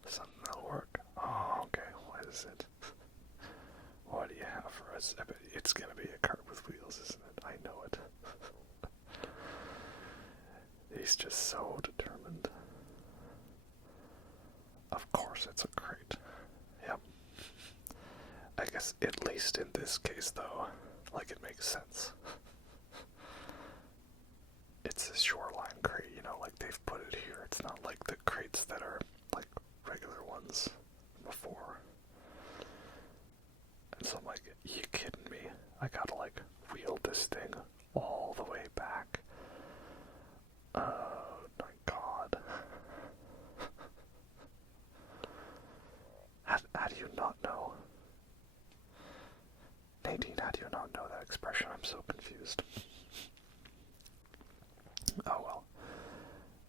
Something that'll work. Oh, okay, what is it? What do you have for us? I bet it's gonna be a cart with wheels, isn't it? I know it. He's just so determined. Of course it's a crate. Yep. I guess at least in this case, though, like, it makes sense. It's a shoreline crate, like they've put it here. It's not like the crates that are like regular ones before. And so I'm like, you kidding me? I gotta like wheel this thing all the way back. Oh my god. How do you not know? Nadine, how do you not know that expression? I'm so confused. Oh well.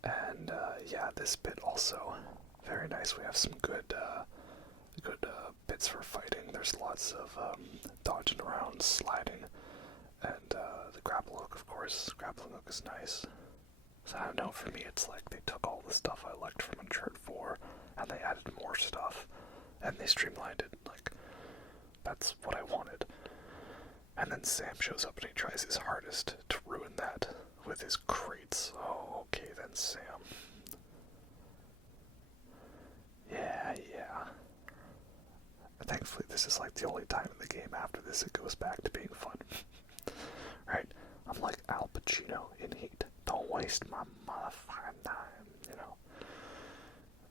And yeah, this bit also very nice. We have some good bits for fighting. There's lots of dodging around, sliding, and the grapple hook, of course. Grappling hook is nice. So I don't know, for me it's like they took all the stuff I liked from Uncharted 4 and they added more stuff and they streamlined it. Like, that's what I wanted. And then Sam shows up and he tries his hardest to ruin that with his crates. Oh, okay then, Sam. Yeah. Thankfully, this is like the only time in the game after this it goes back to being fun. Right? I'm like Al Pacino in Heat. Don't waste my motherfucking time,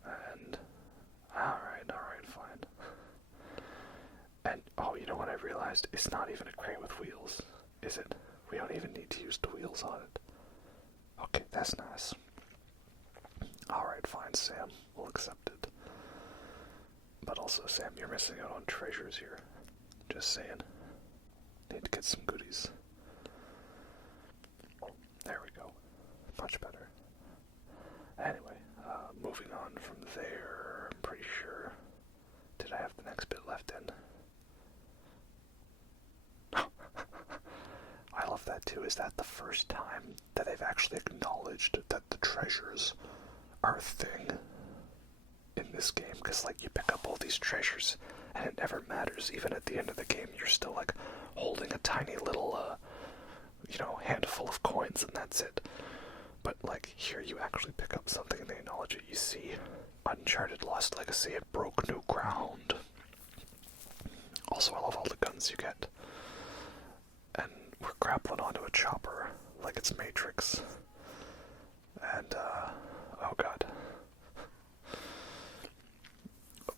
And, alright, fine. And, oh, you know what I realized? It's not even a crate with wheels, is it? We don't even need to use the wheels on it. Okay, that's nice. Alright, fine, Sam. We'll accept it. But also, Sam, you're missing out on treasures here. Just saying. Need to get some goodies. There we go. Much better. Anyway, moving on from there, I'm pretty sure. Did I have the next bit left in? I love that too. Is that the first time that they've actually acknowledged that the treasures are a thing in this game? Because, like, you pick up all these treasures and it never matters. Even at the end of the game, you're still, like, holding a tiny little, handful of coins and that's it. But, like, here you actually pick up something and they acknowledge it. You see, Uncharted Lost Legacy, it broke new ground. Also, I love all the guns you get. And we're grappling onto a chopper like it's Matrix. And, oh god.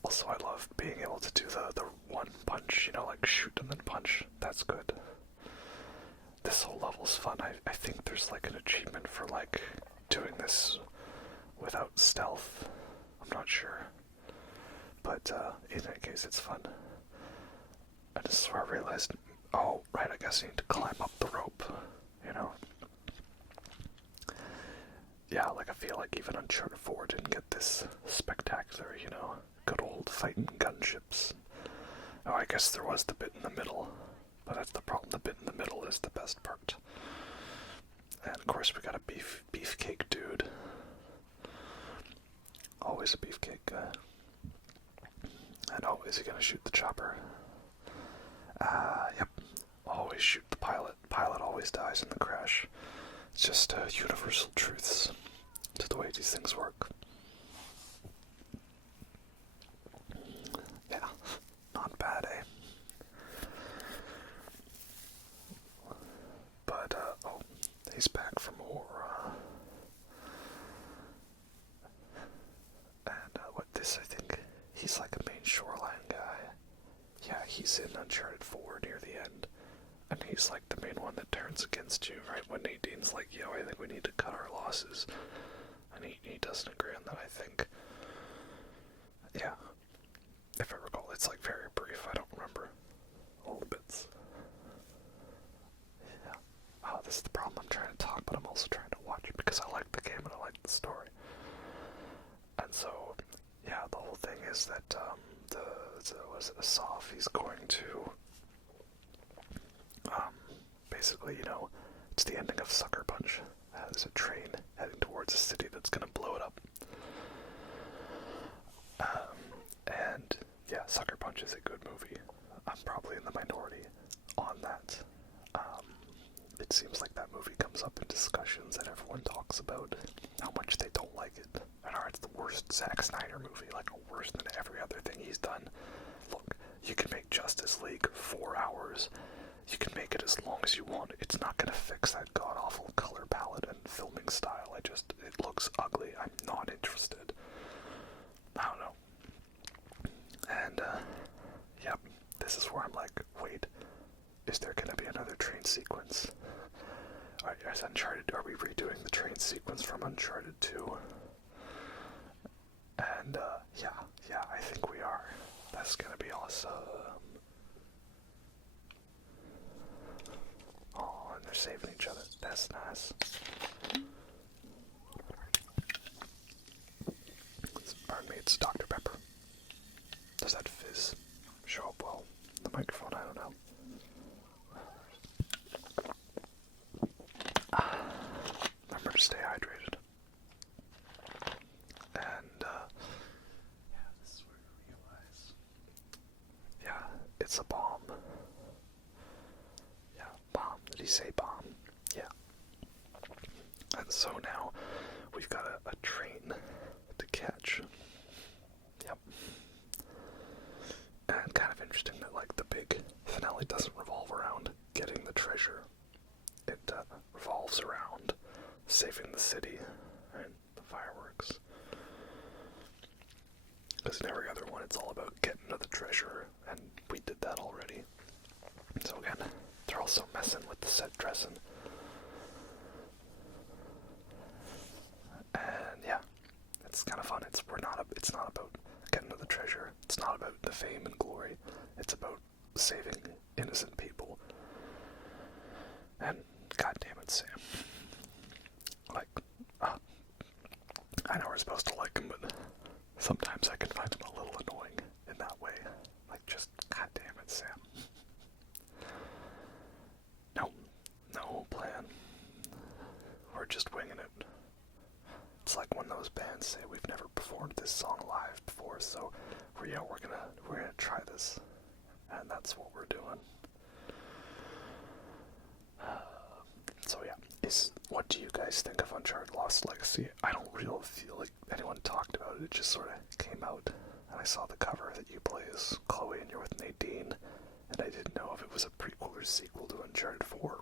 Also, I love being able to do the one punch, you know, like shoot and then punch. That's good. This whole level's fun. I think there's like an achievement for like doing this without stealth. I'm not sure. But in any case, it's fun. And this is where I realized, oh, right, I guess I need to climb up the rope, you know? Yeah, like I feel like even Uncharted 4 didn't get this spectacular, you know? Good old fighting gunships. Oh, I guess there was the bit in the middle, but that's the problem. The bit in the middle is the best part. And of course we got a beefcake dude. Always a beefcake guy. And oh, is he gonna shoot the chopper? Yep. Always shoot the pilot. Pilot always dies in the crash. It's just universal truths to the way these things work. Yeah, not bad, eh? But, oh, he's back for more, and, what, this, I think, he's like a main shoreline guy. Yeah, he's in Uncharted 4 near the end, and he's like the main one that turns against you, right? When Nadine's like, yo, I think we need to cut our losses, and he doesn't agree on that, I think. Yeah. If I recall, it's like very brief. I don't remember all the bits. Yeah. Oh, this is the problem. I'm trying to talk, but I'm also trying to watch because I like the game and I like the story. And so, yeah, the whole thing is that was it Asaf? He's going to basically, you know, it's the ending of Sucker Punch. There's a train heading towards a city that's gonna blow it up. And yeah, Sucker Punch is a good movie. I'm probably in the minority on that. It seems like that movie comes up in discussions and everyone talks about how much they don't like it. And it's the worst Zack Snyder movie, like worse than every other thing he's done. Look, you can make Justice League 4 hours. You can make it as long as you want. It's not gonna fix that god-awful color palette and filming style. It looks ugly. I'm not interested. I don't know. And, yep, this is where I'm like, wait, is there gonna be another train sequence? Alright, guys, Uncharted, are we redoing the train sequence from Uncharted 2? And, yeah, I think we are. That's gonna be awesome. Oh, and they're saving each other. That's nice. Pardon me, it's Dr. Pepper. Does that fizz show up well? The microphone, I don't know. Remember to stay hydrated. And, yeah, this is where you realize. Yeah, it's a bomb. Yeah, bomb. Did he say bomb? Yeah. And so now, we've got a train to catch. Yep. And kind of interesting that, like, the big finale doesn't revolve around getting the treasure. It revolves around saving the city and the fireworks. Because in every other one, it's all about getting to the treasure, and we did that already. So again, they're also messing with the set dressing. And yeah, it's kind of fun. It's not about getting to the treasure. It's not about the fame and glory. It's about saving innocent people. And god damn it, Sam. Like, I know we're supposed to like him, but sometimes I can find him a little annoying in that way. Like, just god damn it, Sam. No plan. We're just winging it. It's like when those bands say we've never performed this song live before, so we're gonna try this, and that's what we're doing. So yeah, what do you guys think of Uncharted Lost Legacy? I don't really feel like anyone talked about it. It just sort of came out, and I saw the cover that you play as Chloe and you're with Nadine, and I didn't know if it was a prequel or sequel to Uncharted 4.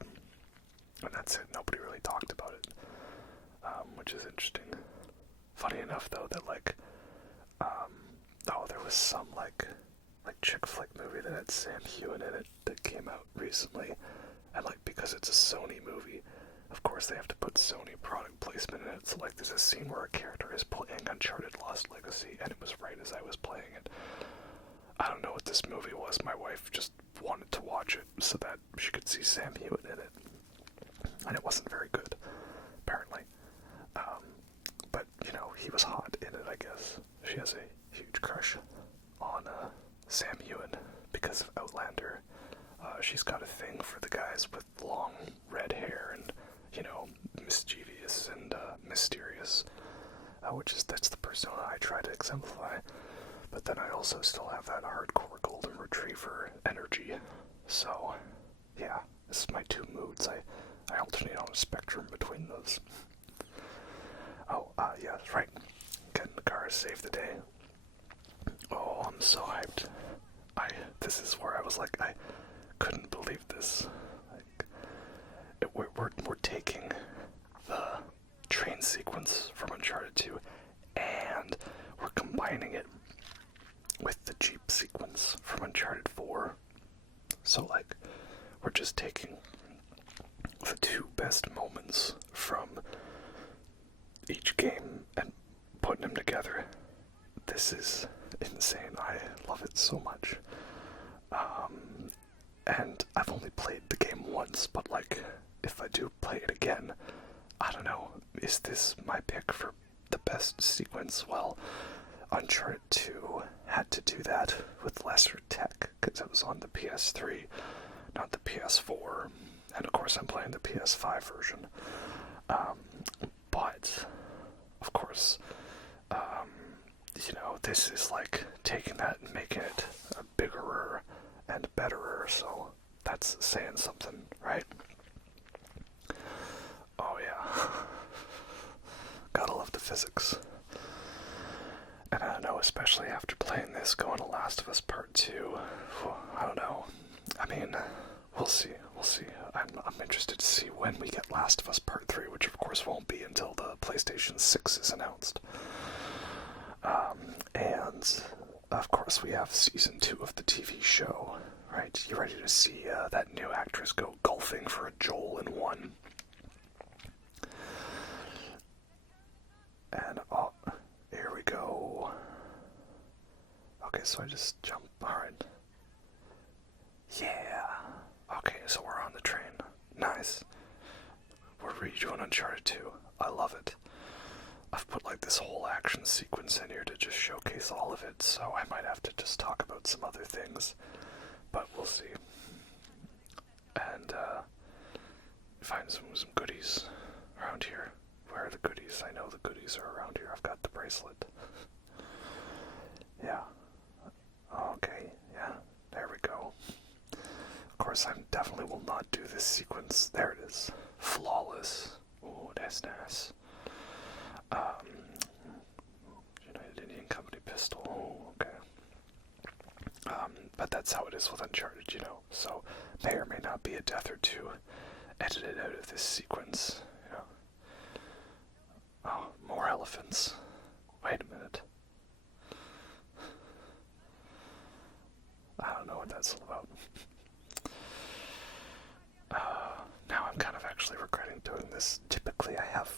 And that's it. Nobody really talked about it, which is interesting. Funny enough, though, that there was some like chick flick movie that had Sam Heughan in it that came out recently, and because it's a Sony movie, of course they have to put Sony product placement in it. So there's a scene where a character is playing Uncharted Lost Legacy, and it was right as I was playing it. I don't know what this movie was. My wife just wanted to watch it so that she could see Sam Heughan in it, and it wasn't very good, apparently. But he was hot in it, I guess. She has a huge crush on Sam Heughan because of Outlander. She's got a thing for the guys with long red hair and, mischievous and mysterious, that's the persona I try to exemplify. But then I also still have that hardcore golden retriever energy. So, yeah, this is my two moods. I alternate on a spectrum between those. Yeah, that's right. Get in the car to save the day. Oh, I'm so hyped. This is where I was like, I couldn't believe this. We're taking the train sequence from Uncharted 2 and we're combining it with the Jeep sequence from Uncharted 4. So, we're just taking the two best moments from each game and putting them together. This is insane. I love it so much. And I've only played the game once, but if I do play it again, I don't know, is this my pick for the best sequence? Well, Uncharted 2 had to do that with lesser tech, because it was on the PS3, not the PS4, and of course I'm playing the PS5 version. But, of course, this is taking that and making it a bigger and betterer, so that's saying something, right? Oh yeah. Gotta love the physics. And I don't know, especially after playing this, going to Last of Us Part 2, I don't know. I mean, we'll see. I'm interested to see when we get Last of Us Part 3, which of course won't be until the PlayStation 6 is announced. And of course we have Season 2 of the TV show, right? You ready to see that new actress go golfing for a Joel in 1? And, here we go. Okay, so I just jump. Alright. Yeah. Okay, so we're on the train. Nice. We're redoing Uncharted 2. I love it. I've put this whole action sequence in here to just showcase all of it, so I might have to just talk about some other things. But we'll see. And, find some goodies around here. Where are the goodies? I know the goodies are around here. I've got the bracelet. Yeah. Okay, yeah. There we go. Of course, I definitely will not do this sequence. There it is. Flawless. Ooh, that's nice. United Indian Company pistol. Ooh, okay. But that's how it is with Uncharted, So, may or may not be a death or two edited out of this sequence, Oh, more elephants. Wait a minute. I don't know what that's all about. Now I'm kind of actually regretting doing this. Typically I have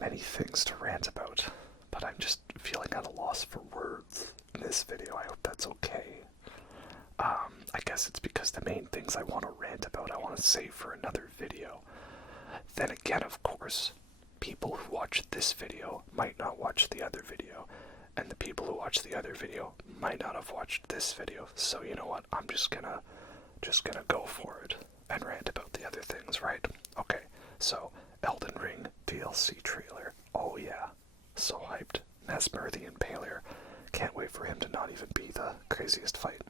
many things to rant about, but I'm just feeling at a loss for words in this video. I hope that's okay. I guess it's because the main things I want to rant about I want to save for another video. Then again, of course, people who watch this video might not watch the other video, and the people who watch the other video might not have watched this video. So you know what? I'm just gonna go for it and rant about the other things, right? Okay. So Elden Ring DLC trailer. Oh yeah, so hyped. Mesmer the Impaler. Can't wait for him to not even be the craziest fight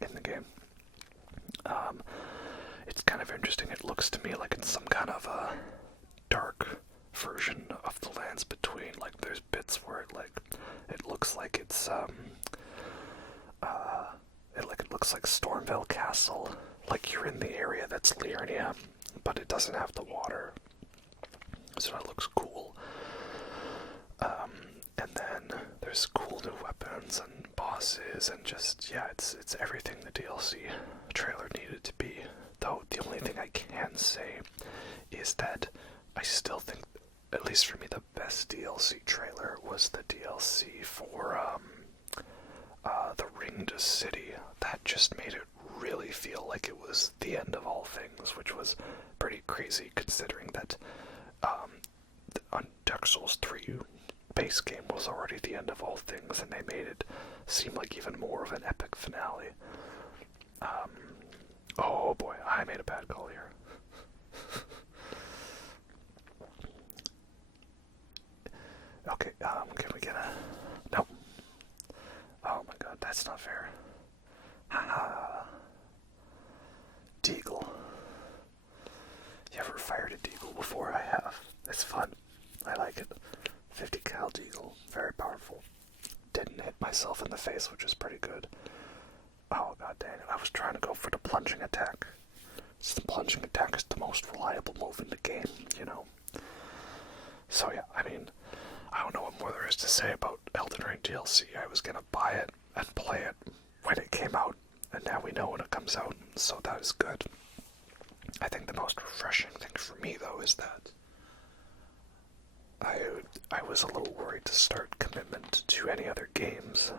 in the game. It's kind of interesting. It looks to me like it's some kind of a dark version of the Lands Between. There's bits where it looks like it's it looks like Stormville Castle. You're in the area that's Liurnia, but it doesn't have the water, so that looks cool. And then there's cool new weapons and bosses, and just, yeah, it's everything the DLC trailer needed to be. Though the only thing I can say is that I still think, at least for me, the best DLC trailer was the DLC for the Ringed City. That just made it really feel like it was the end of all things, which was pretty crazy considering that on Dark Souls 3 base game was already the end of all things, and they made it seem like even more of an epic finale. Oh boy, I made a bad call here. Okay, can we get a... Nope. Oh my god, that's not fair. Haha. Deagle. You ever fired a deagle before? I have. It's fun. I like it. 50 cal deagle. Very powerful. Didn't hit myself in the face, which is pretty good. Oh god dang it. I was trying to go for the plunging attack. The plunging attack is the most reliable move in the game, you know. So yeah, I mean, I don't know what more there is to say about Elden Ring DLC. I was gonna buy it and play it when it came out, and now we know when it comes out, so that is good. I think the most refreshing thing for me, though, is that I was a little worried to start commitment to any other games,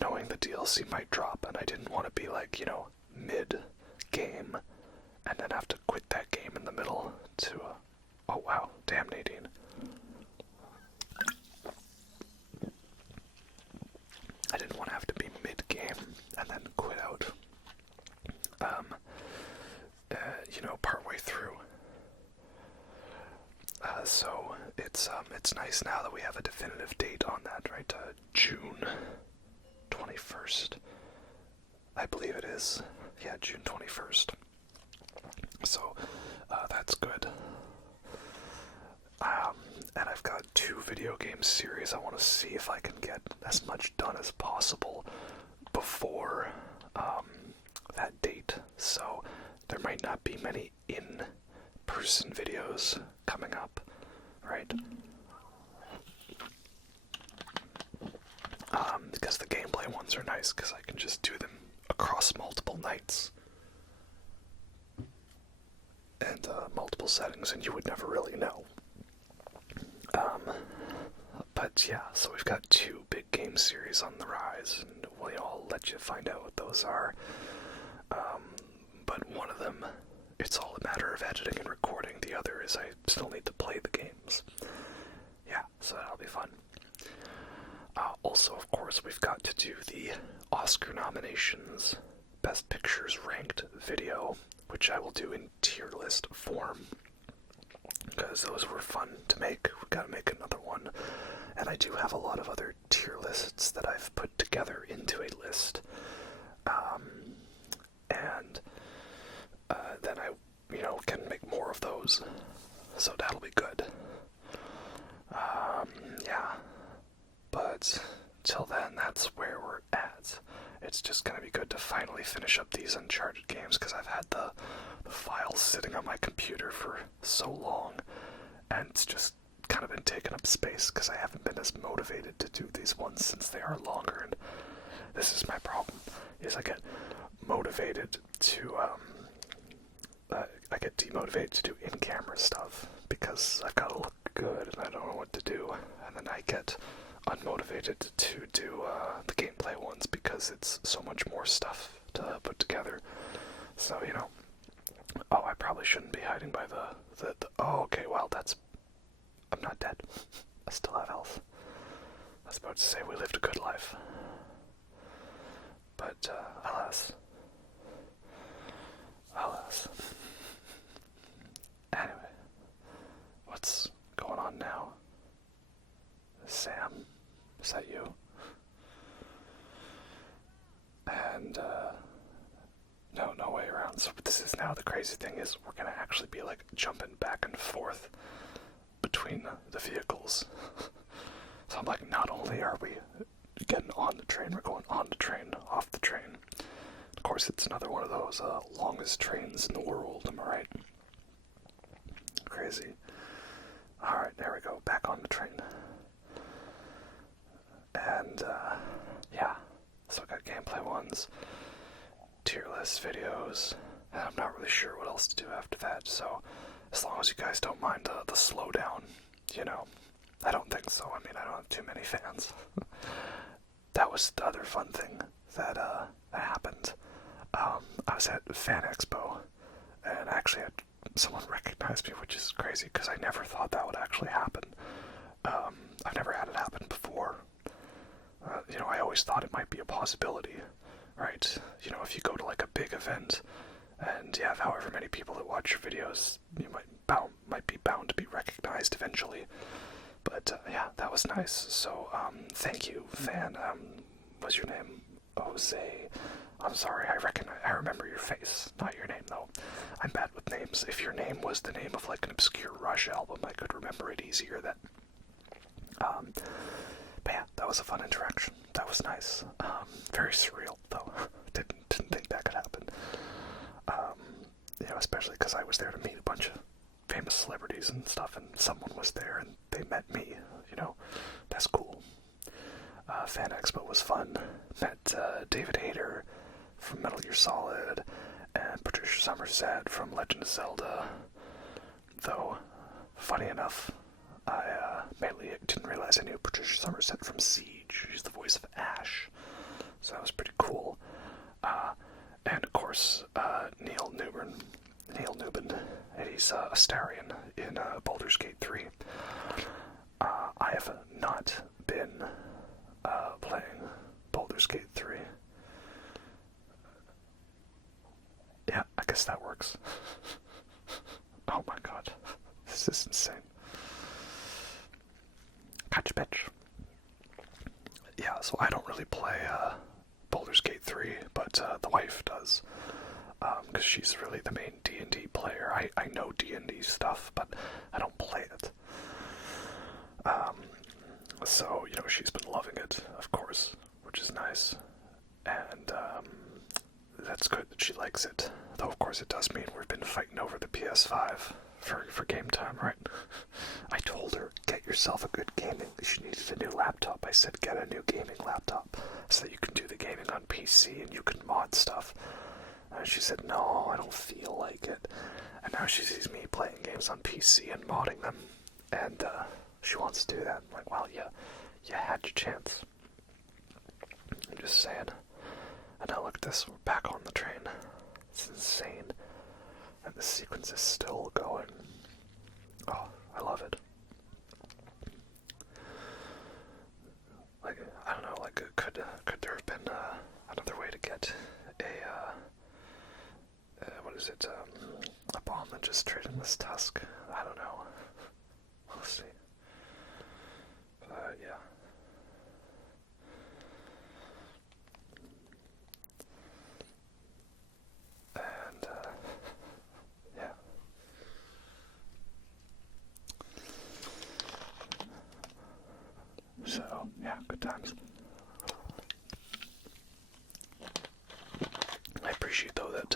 knowing the DLC might drop, and I didn't want to be like, you know, mid-game, and then have to quit that game in the middle to, oh wow, damn Nadine. I didn't want to have to be mid-game and then quit out, you know, partway through. So it's nice now that we have a definitive date on that, right? June 21st, I believe it is. Yeah, June 21st. So that's good. And I've got 2 video game series I want to see if I can get as much done as possible before that date. So there might not be many in-person videos coming up, right? Because the gameplay ones are nice because I can just do them across multiple nights and multiple settings, and you would never really know. But yeah, so we've got 2 big game series on the rise, and I'll let you find out what those are. But one of them, it's all a matter of editing and recording. The other is I still need to play the games. Yeah, so that'll be fun. Also, of course, we've got to do the Oscar nominations, Best Pictures ranked video, which I will do in tier list form, because those were fun to make. We've got to make another one. And I do have a lot of other tier lists that I've put together into a list. And then I, you know, can make more of those. So that'll be good. Yeah. But till then, that's where we're at. It's just gonna be good to finally finish up these Uncharted games, because I've had the files sitting on my computer for so long, and it's just kind of been taking up space because I haven't been as motivated to do these ones since they are longer. And this is my problem, is I get motivated to I get demotivated to do in-camera stuff because I've got to look good and I don't know what to do, and then I get unmotivated to do the gameplay ones because it's so much more stuff to put together. So, you know, oh, I probably shouldn't be hiding by the oh, okay, well, I'm not dead. I still have health. I was about to say we lived a good life. But, alas. Alas. Anyway, what's going on now? Sam, is that you? And, no way around. So this is now the crazy thing is we're gonna actually be like jumping back and forth between the vehicles. So I'm like, not only are we getting on the train, we're going on the train, off the train. Of course, it's another one of those longest trains in the world, am I right? crazy. Alright, there we go, back on the train. And, yeah, so I got gameplay ones, tier list videos, and I'm not really sure what else to do after that, so as long as you guys don't mind the slowdown, you know. I don't think so. I mean, I don't have too many fans. That was the other fun thing that happened. I was at Fan Expo, and actually had someone recognize me, which is crazy because I never thought that would actually happen. I've never had it happen before. You know, I always thought it might be a possibility, right? You know, if you go to like a big event and you have however many people that watch your videos, you might be bound to be recognized eventually. But yeah, that was nice. So thank you, Fan. What's your name? Jose. I'm sorry, I remember your face, not your name though. I'm bad with names. If your name was the name of like an obscure Rush album, I could remember it easier then. But yeah, that was a fun interaction. That was nice. Very surreal though. Didn't think that could happen. You know, especially because I was there to meet a bunch of famous celebrities and stuff, and someone was there and they met me. You know, that's cool. Fan Expo was fun. Met David Hayter from Metal Gear Solid and Patricia Somerset from Legend of Zelda. Though, funny enough, I mainly didn't realize I knew Patricia Somerset from Siege. She's the voice of Ash, so that was pretty cool. And of course, Neil Newman, and he's Astarion in Baldur's Gate 3. I have not been playing Baldur's Gate 3. Yeah, I guess that works. Oh my god, this is insane. Gotcha, bitch. Yeah, so I don't really play Baldur's Gate 3, but the wife does. Because she's really the main D&D player. I know D&D stuff, but I don't play it. So, you know, she's been loving it, of course, which is nice. And that's good that she likes it. Though, of course, it does mean we've been fighting over the PS5 for game time, right? I told her, get yourself a good gaming. She needed a new laptop. I said, get a new gaming laptop so that you can do the gaming on PC and you can mod stuff. And she said, no, I don't feel like it. And now she sees me playing games on PC and modding them. And she wants to do that. I'm like, well, you had your chance. I'm just saying. And now look at this, we're back on the train. It's insane. And the sequence is still going. Oh, I love it. Like, I don't know, like, could there have been another way to get what is it, a bomb that just traded in this tusk? I don't know. We'll see. But, yeah. And, yeah. So, yeah, good times. I appreciate, though, that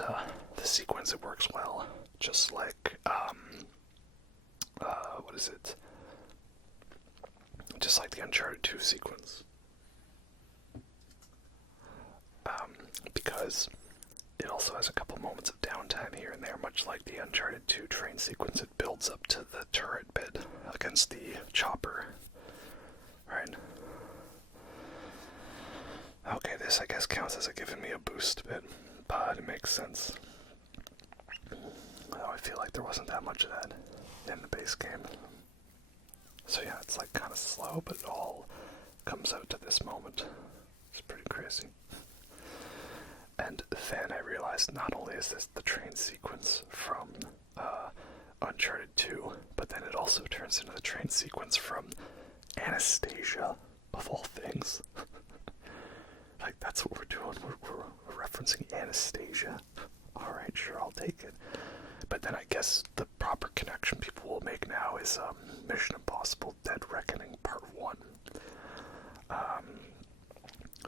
the sequence, it works well. Just like, what is it? Just like the Uncharted 2 sequence. Because it also has a couple moments of downtime here and there, much like the Uncharted 2 train sequence. It builds up to the turret bit against the chopper. Right? Okay, this I guess counts as giving me a boost bit, but it makes sense. Though I feel like there wasn't that much of that in the base game. So yeah, it's like kind of slow, but it all comes out to this moment. It's pretty crazy. And then I realized not only is this the train sequence from Uncharted 2, but then it also turns into the train sequence from Anastasia, of all things. Like, that's what we're doing. We're referencing Anastasia. Alright, sure, I'll take it. But then I guess the proper connection people will make now is Mission Impossible Dead Reckoning Part 1.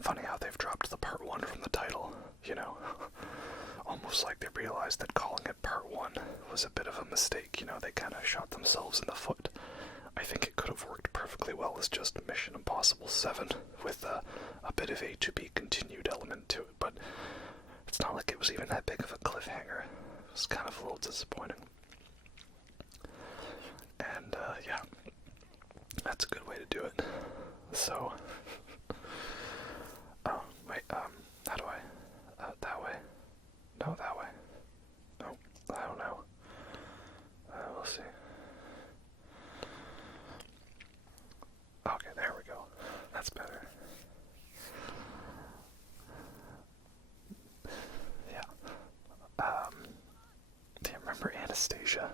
Funny how they've dropped the Part 1 from the title, you know. almost like they realized that calling it Part 1 was a bit of a mistake. You know, they kind of shot themselves in the foot. I think it could have worked perfectly well as just Mission Impossible 7 with a bit of a to-be continued element to it, but it's not like it was even that big of a cliffhanger. It was kind of a little disappointing. And, yeah, that's a good way to do it. So, oh, wait, how do I, that way? No, that way. No, I don't know. We'll see. Okay, there we go. That's better. Yeah. Do you remember Anastasia?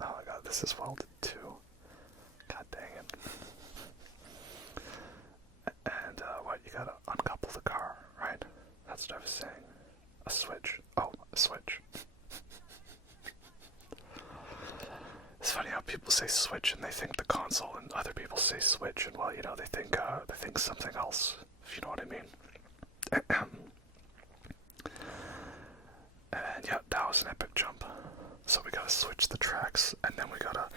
Oh my god, this is welded too. God dang it. And, what, you gotta uncouple the car, right? That's what I was saying. A switch. Oh, a switch. It's funny how people say switch and they think the console, and other people say switch and, well, you know, they think something else, if you know what I mean. And yeah, that was an epic jump. So we gotta switch the tracks, and then we gotta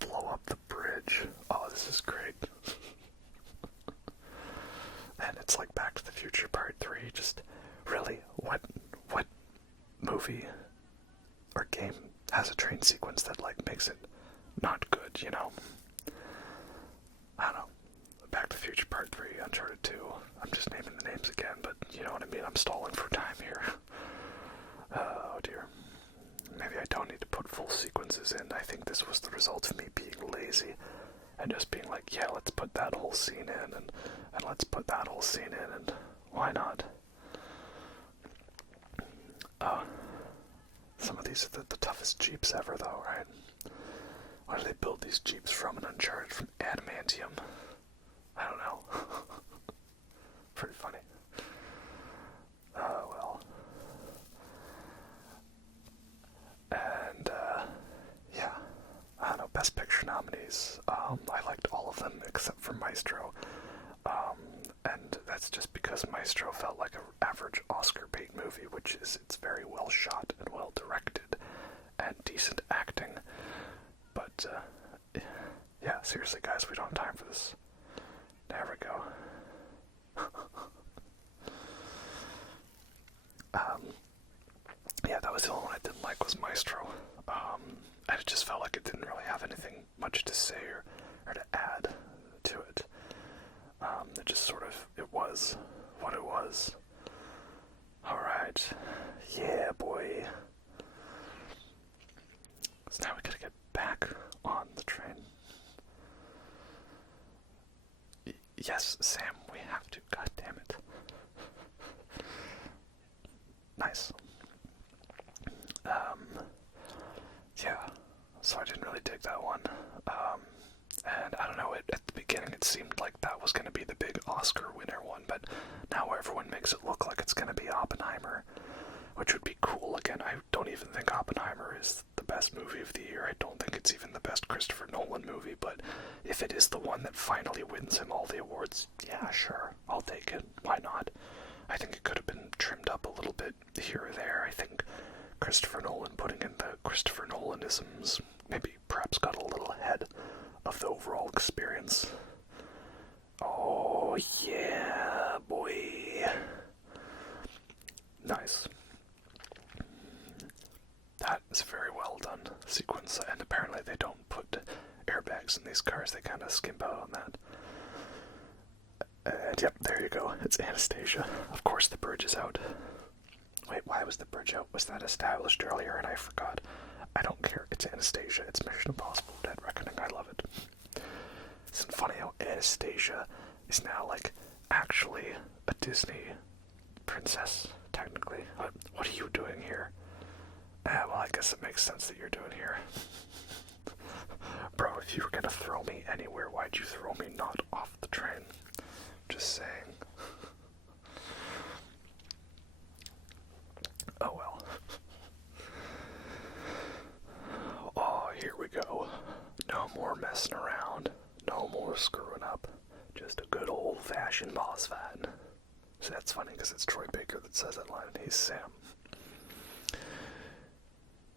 blow up the bridge. Oh, this is great. And it's like Back to the Future Part 3, just really, what movie or game has a train sequence that, like, makes it not good, you know? I don't know. Back to the Future Part 3, Uncharted 2. I'm just naming the names again, but you know what I mean? I'm stalling for time here. Oh dear. Maybe I don't need to put full sequences in. I think this was the result of me being lazy and just being like, yeah, let's put that whole scene in, and let's put that whole scene in, and why not? Some of these are the toughest Jeeps ever, though, right? Why do they build these Jeeps from an Uncharted from adamantium? I don't know. Pretty funny. Well. And, yeah. I don't know, Best Picture nominees. I liked all of them except for Maestro. And that's just because Maestro felt like an average Oscar bait movie, which is, it's very well shot and well directed and decent acting. But, yeah, seriously, guys, we don't have time for this. There we go. Yeah, that was the only one I didn't like, was Maestro. And it just felt like it didn't really have anything much to say or to add to it. It just sort of, it was what it was. Alright. Yeah, boy. So now we gotta get back on the train. Yes, Sam, we have to. God damn it. Nice. Yeah, so I didn't really dig that one. And I don't know, at the beginning it seemed like that was going to be the big Oscar winner one, but now everyone makes it look like it's going to be Oppenheimer, which would be cool. Again, I don't even think Oppenheimer is the best movie of the year. I don't think it's even the best Christopher Nolan movie, but if it is the one that finally wins him all the awards, yeah, sure, I'll take it. Why not? I think it could have been trimmed up a little bit here or there. I think Christopher Nolan putting in the Christopher Nolanisms maybe perhaps got a little ahead of the overall experience. Oh yeah, boy. Nice. That is a very well done sequence, and apparently they don't put airbags in these cars, they kind of skimp out on that. And yep, there you go, it's Anastasia. Of course the bridge is out. Wait, why was the bridge out? Was that established earlier and I forgot? I don't care, it's Anastasia, it's Mission Impossible Dead Reckoning, I love it. Isn't funny how Anastasia is now, like, actually a Disney princess, technically. What are you doing here? Well, I guess it makes sense that you're doing here. Bro, if you were gonna throw me anywhere, why'd you throw me not off the train? Just saying. Oh well. Oh, here we go. No more messing around. No more screwing up. Just a good old-fashioned boss fight. So that's funny because it's Troy Baker that says that line. He's Sam.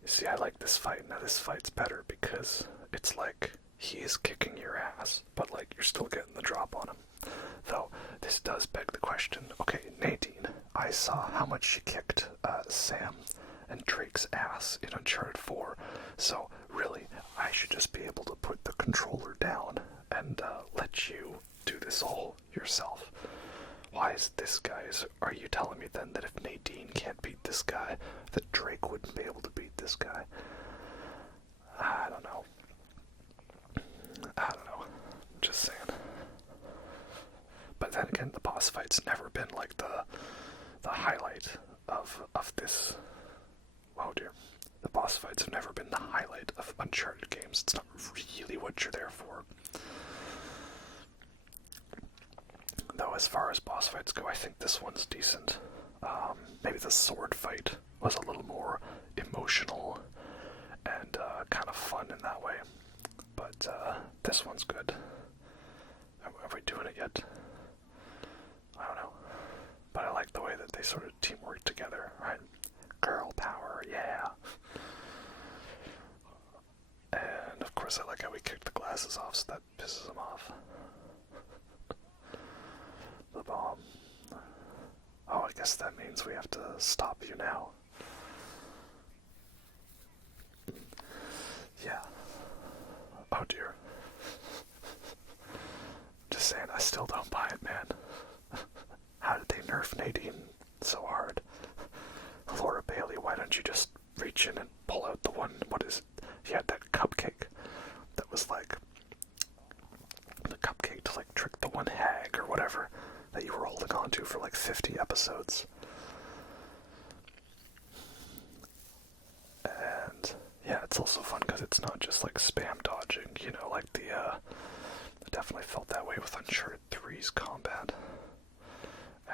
See, I like this fight. Now this fight's better because it's like he is kicking your ass, but like you're still getting the drop on him. Though this does beg the question. Okay, Nadine, I saw how much she kicked Sam and Drake's ass in Uncharted 4. So really, I should just be able to put the controller down and let you do this all yourself. Why is this guy? Are you telling me then that if Nadine can't beat this guy, that Drake wouldn't be able to beat this guy? I don't know. Just saying. But then again, the boss fight's never been like the highlight of this. Oh dear. The boss fights have never been the highlight of Uncharted games. It's not really what you're there for. Though as far as boss fights go, I think this one's decent. Maybe the sword fight was a little more emotional and kind of fun in that way. But this one's good. Are we doing it yet? I don't know. But I like the way that they sort of teamwork together, right? Girl power, yeah. And of course I like how we kicked the glasses off, so that pisses him off. The bomb. Oh, I guess that means we have to stop you now. Yeah. Oh dear. Just saying, I still don't buy it, man. How did they nerf Nadine so hard? Laura Bailey, why don't you just reach in and pull out the one, what is it? You had that cupcake that was like the cupcake to like trick the one hag or whatever that you were holding on to for like 50 episodes. And yeah, it's also fun because it's not just like spam dodging, you know, like I definitely felt that way with Uncharted 3's combat.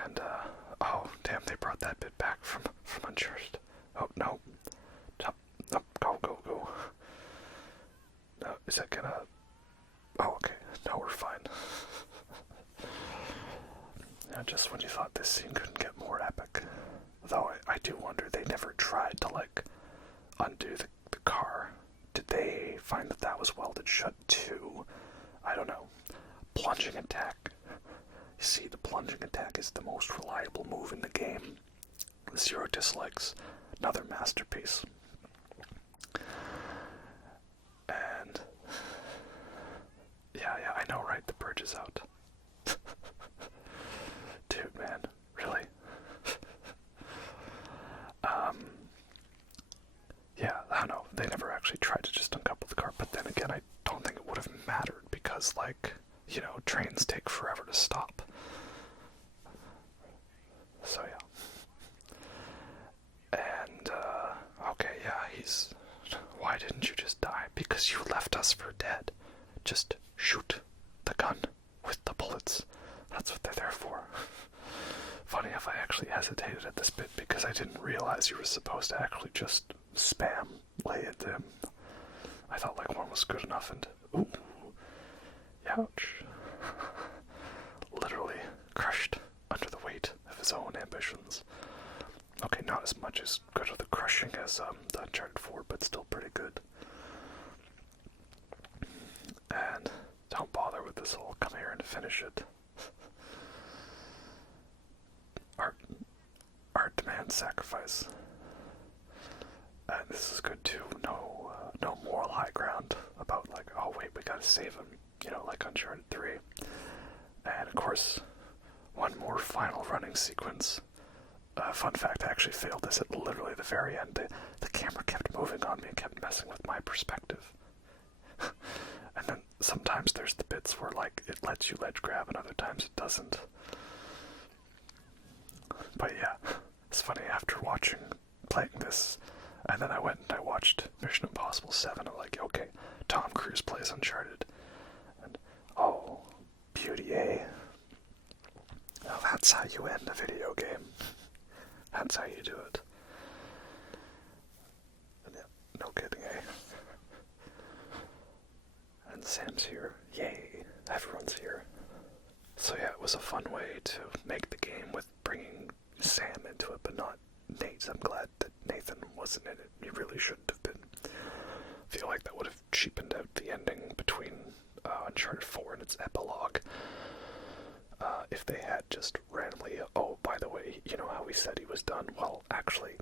And oh damn, they brought that bit back from Uncharted. Oh no. No, go. No, is that gonna... Oh, okay. No, we're fine. Just when you thought this scene couldn't get more epic. Though I do wonder, they never tried to, like, undo the car. Did they find that was welded shut too? I don't know. Plunging attack. You see, the plunging attack is the most reliable move in the game. 0 dislikes. Another masterpiece. And yeah, I know, right? The bridge is out. Dude, man, really? Yeah, I don't know. They never actually tried to just uncouple the car, but then again, I don't think it would have mattered because, like, you know, trains take forever to stop. So yeah. And okay, yeah, why didn't you just die? Because you left us for dead. Just shoot the gun with the bullets. That's what they're there for. Funny if I actually hesitated at this bit because I didn't realize you were supposed to actually just spam lay into him. I thought like one was good enough and ooh, ouch. Literally crushed under the weight of his own ambitions. Okay, not as much as good of the crushing as the Uncharted 4, but still pretty good. And don't bother with this whole come here and finish it. Art demands sacrifice. And this is good too. No moral high ground about like, oh wait, we gotta save him. You know, like Uncharted 3. And of course, one more final running sequence. Fun fact, I actually failed this at literally the very end. The camera kept moving on me and kept messing with my perspective. And then sometimes there's the bits where like it lets you ledge grab and other times it doesn't. But yeah, it's funny, after playing this, and then I went and I watched Mission Impossible 7, I'm like, okay, Tom Cruise plays Uncharted. And oh, beauty, eh? Now that's how you end a video game. That's how you do it. And yeah, no kidding, eh? And Sam's here. Yay, everyone's here. So yeah, it was a fun way to make the game with bringing Sam into it, but not Nate. I'm glad that Nathan wasn't in it. He really shouldn't have been. feel like that would have cheapened out the ending between Uncharted 4 and its epilogue. If they had just randomly, oh, by the way, you know how we said he was done? Well, actually,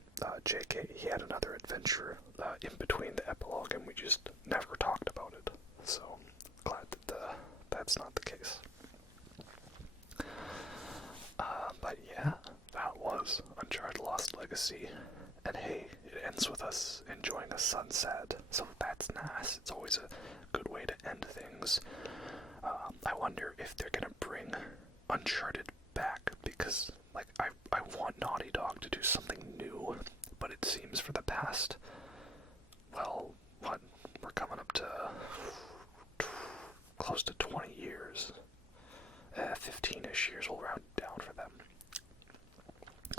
JK, he had another adventure in between the epilogue, and we just never talked about it. So, glad that that's not the case. But yeah, that was Uncharted Lost Legacy. And hey, it ends with us enjoying a sunset, so that's nice. It's always a good way to end things. I wonder if they're gonna bring Uncharted back, because like I want Naughty Dog to do something new, but it seems for the past, well, what, we're coming up to close to 20 years, 15-ish years, we'll round it down for them,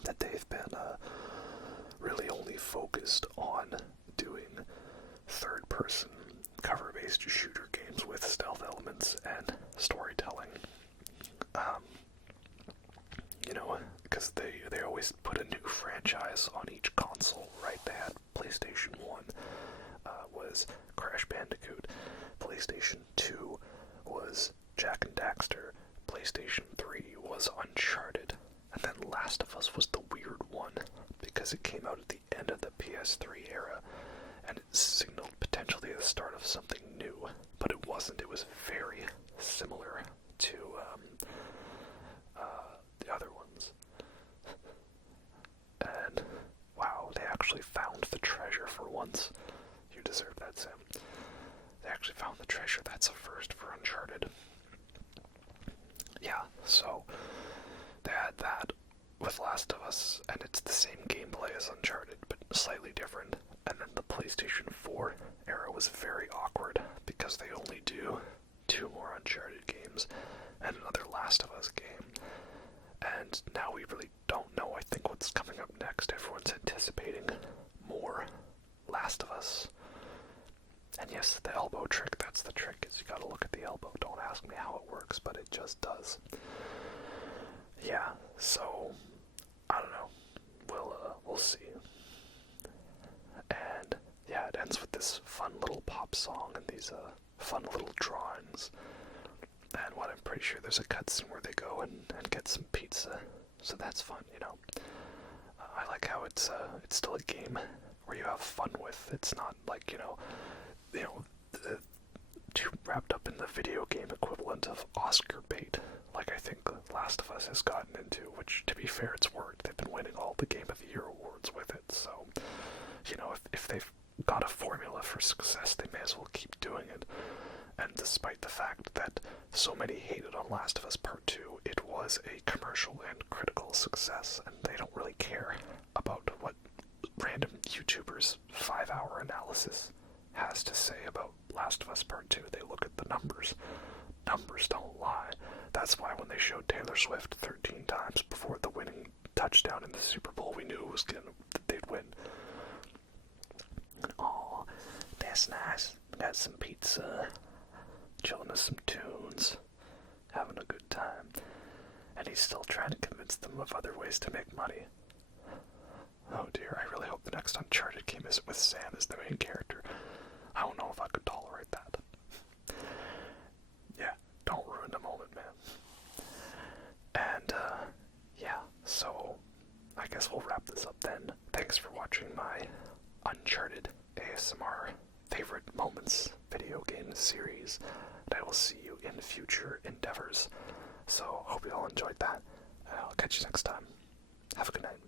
that they've been really only focused on doing third-person cover-based shooter games with stealth elements and storytelling. You know, because they always put a new franchise on each console, right? They had PlayStation 1 was Crash Bandicoot, PlayStation 2 was Jak and Daxter, PlayStation 3 was Uncharted, and then Last of Us was the weird one, because it came out at the end of the PS3 era, and it signaled potentially the start of something new, but it wasn't. It was very similar to the other ones. And wow, they actually found the treasure for once. You deserve that, Sam. They actually found the treasure. That's a first for Uncharted. Yeah, so they had that with Last of Us, and it's the same gameplay as Uncharted, but slightly different. And then the PlayStation 4 era was very awkward, because they only do 2 more Uncharted games and another Last of Us game. And now we really don't know, I think, what's coming up next. Everyone's anticipating more Last of Us. And yes, the elbow trick, that's the trick, is you gotta look at the elbow. Don't ask me how it works, but it just does. Yeah, so, I don't know. We'll see. And, yeah, it ends with this fun little pop song and these, fun little drawings. And what I'm pretty sure there's a cutscene where they go and get some pizza. So that's fun, you know. I like how it's still a game where you have fun with. It's not like, you know, too wrapped up in the video game equivalent of Oscar bait, like I think Last of Us has gotten into, which, to be fair, it's worked. They've been winning all the Game of the Year awards with it, so, you know, if they've got a formula for success, they may as well keep doing it. And despite the fact that so many hated on Last of Us Part 2, it was a commercial and critical success, and they don't really care about what random YouTubers' 5-hour analysis has to say about Last of Us Part 2. They look at the numbers. Numbers don't lie. That's why when they showed Taylor Swift 13 times before the winning touchdown in the Super Bowl, we knew it was that they'd win. Oh, that's nice. Got some pizza, chilling to some tunes, having a good time. And he's still trying to convince them of other ways to make money. Oh dear, I really hope the next Uncharted game isn't with Sam as the main character. I don't know if I could tolerate that. Yeah, don't ruin the moment, man. And, yeah, so I guess we'll wrap this up then. Thanks for watching my Uncharted ASMR favorite moments video game series, and I will see you in future endeavors. So, hope you all enjoyed that, and I'll catch you next time. Have a good night.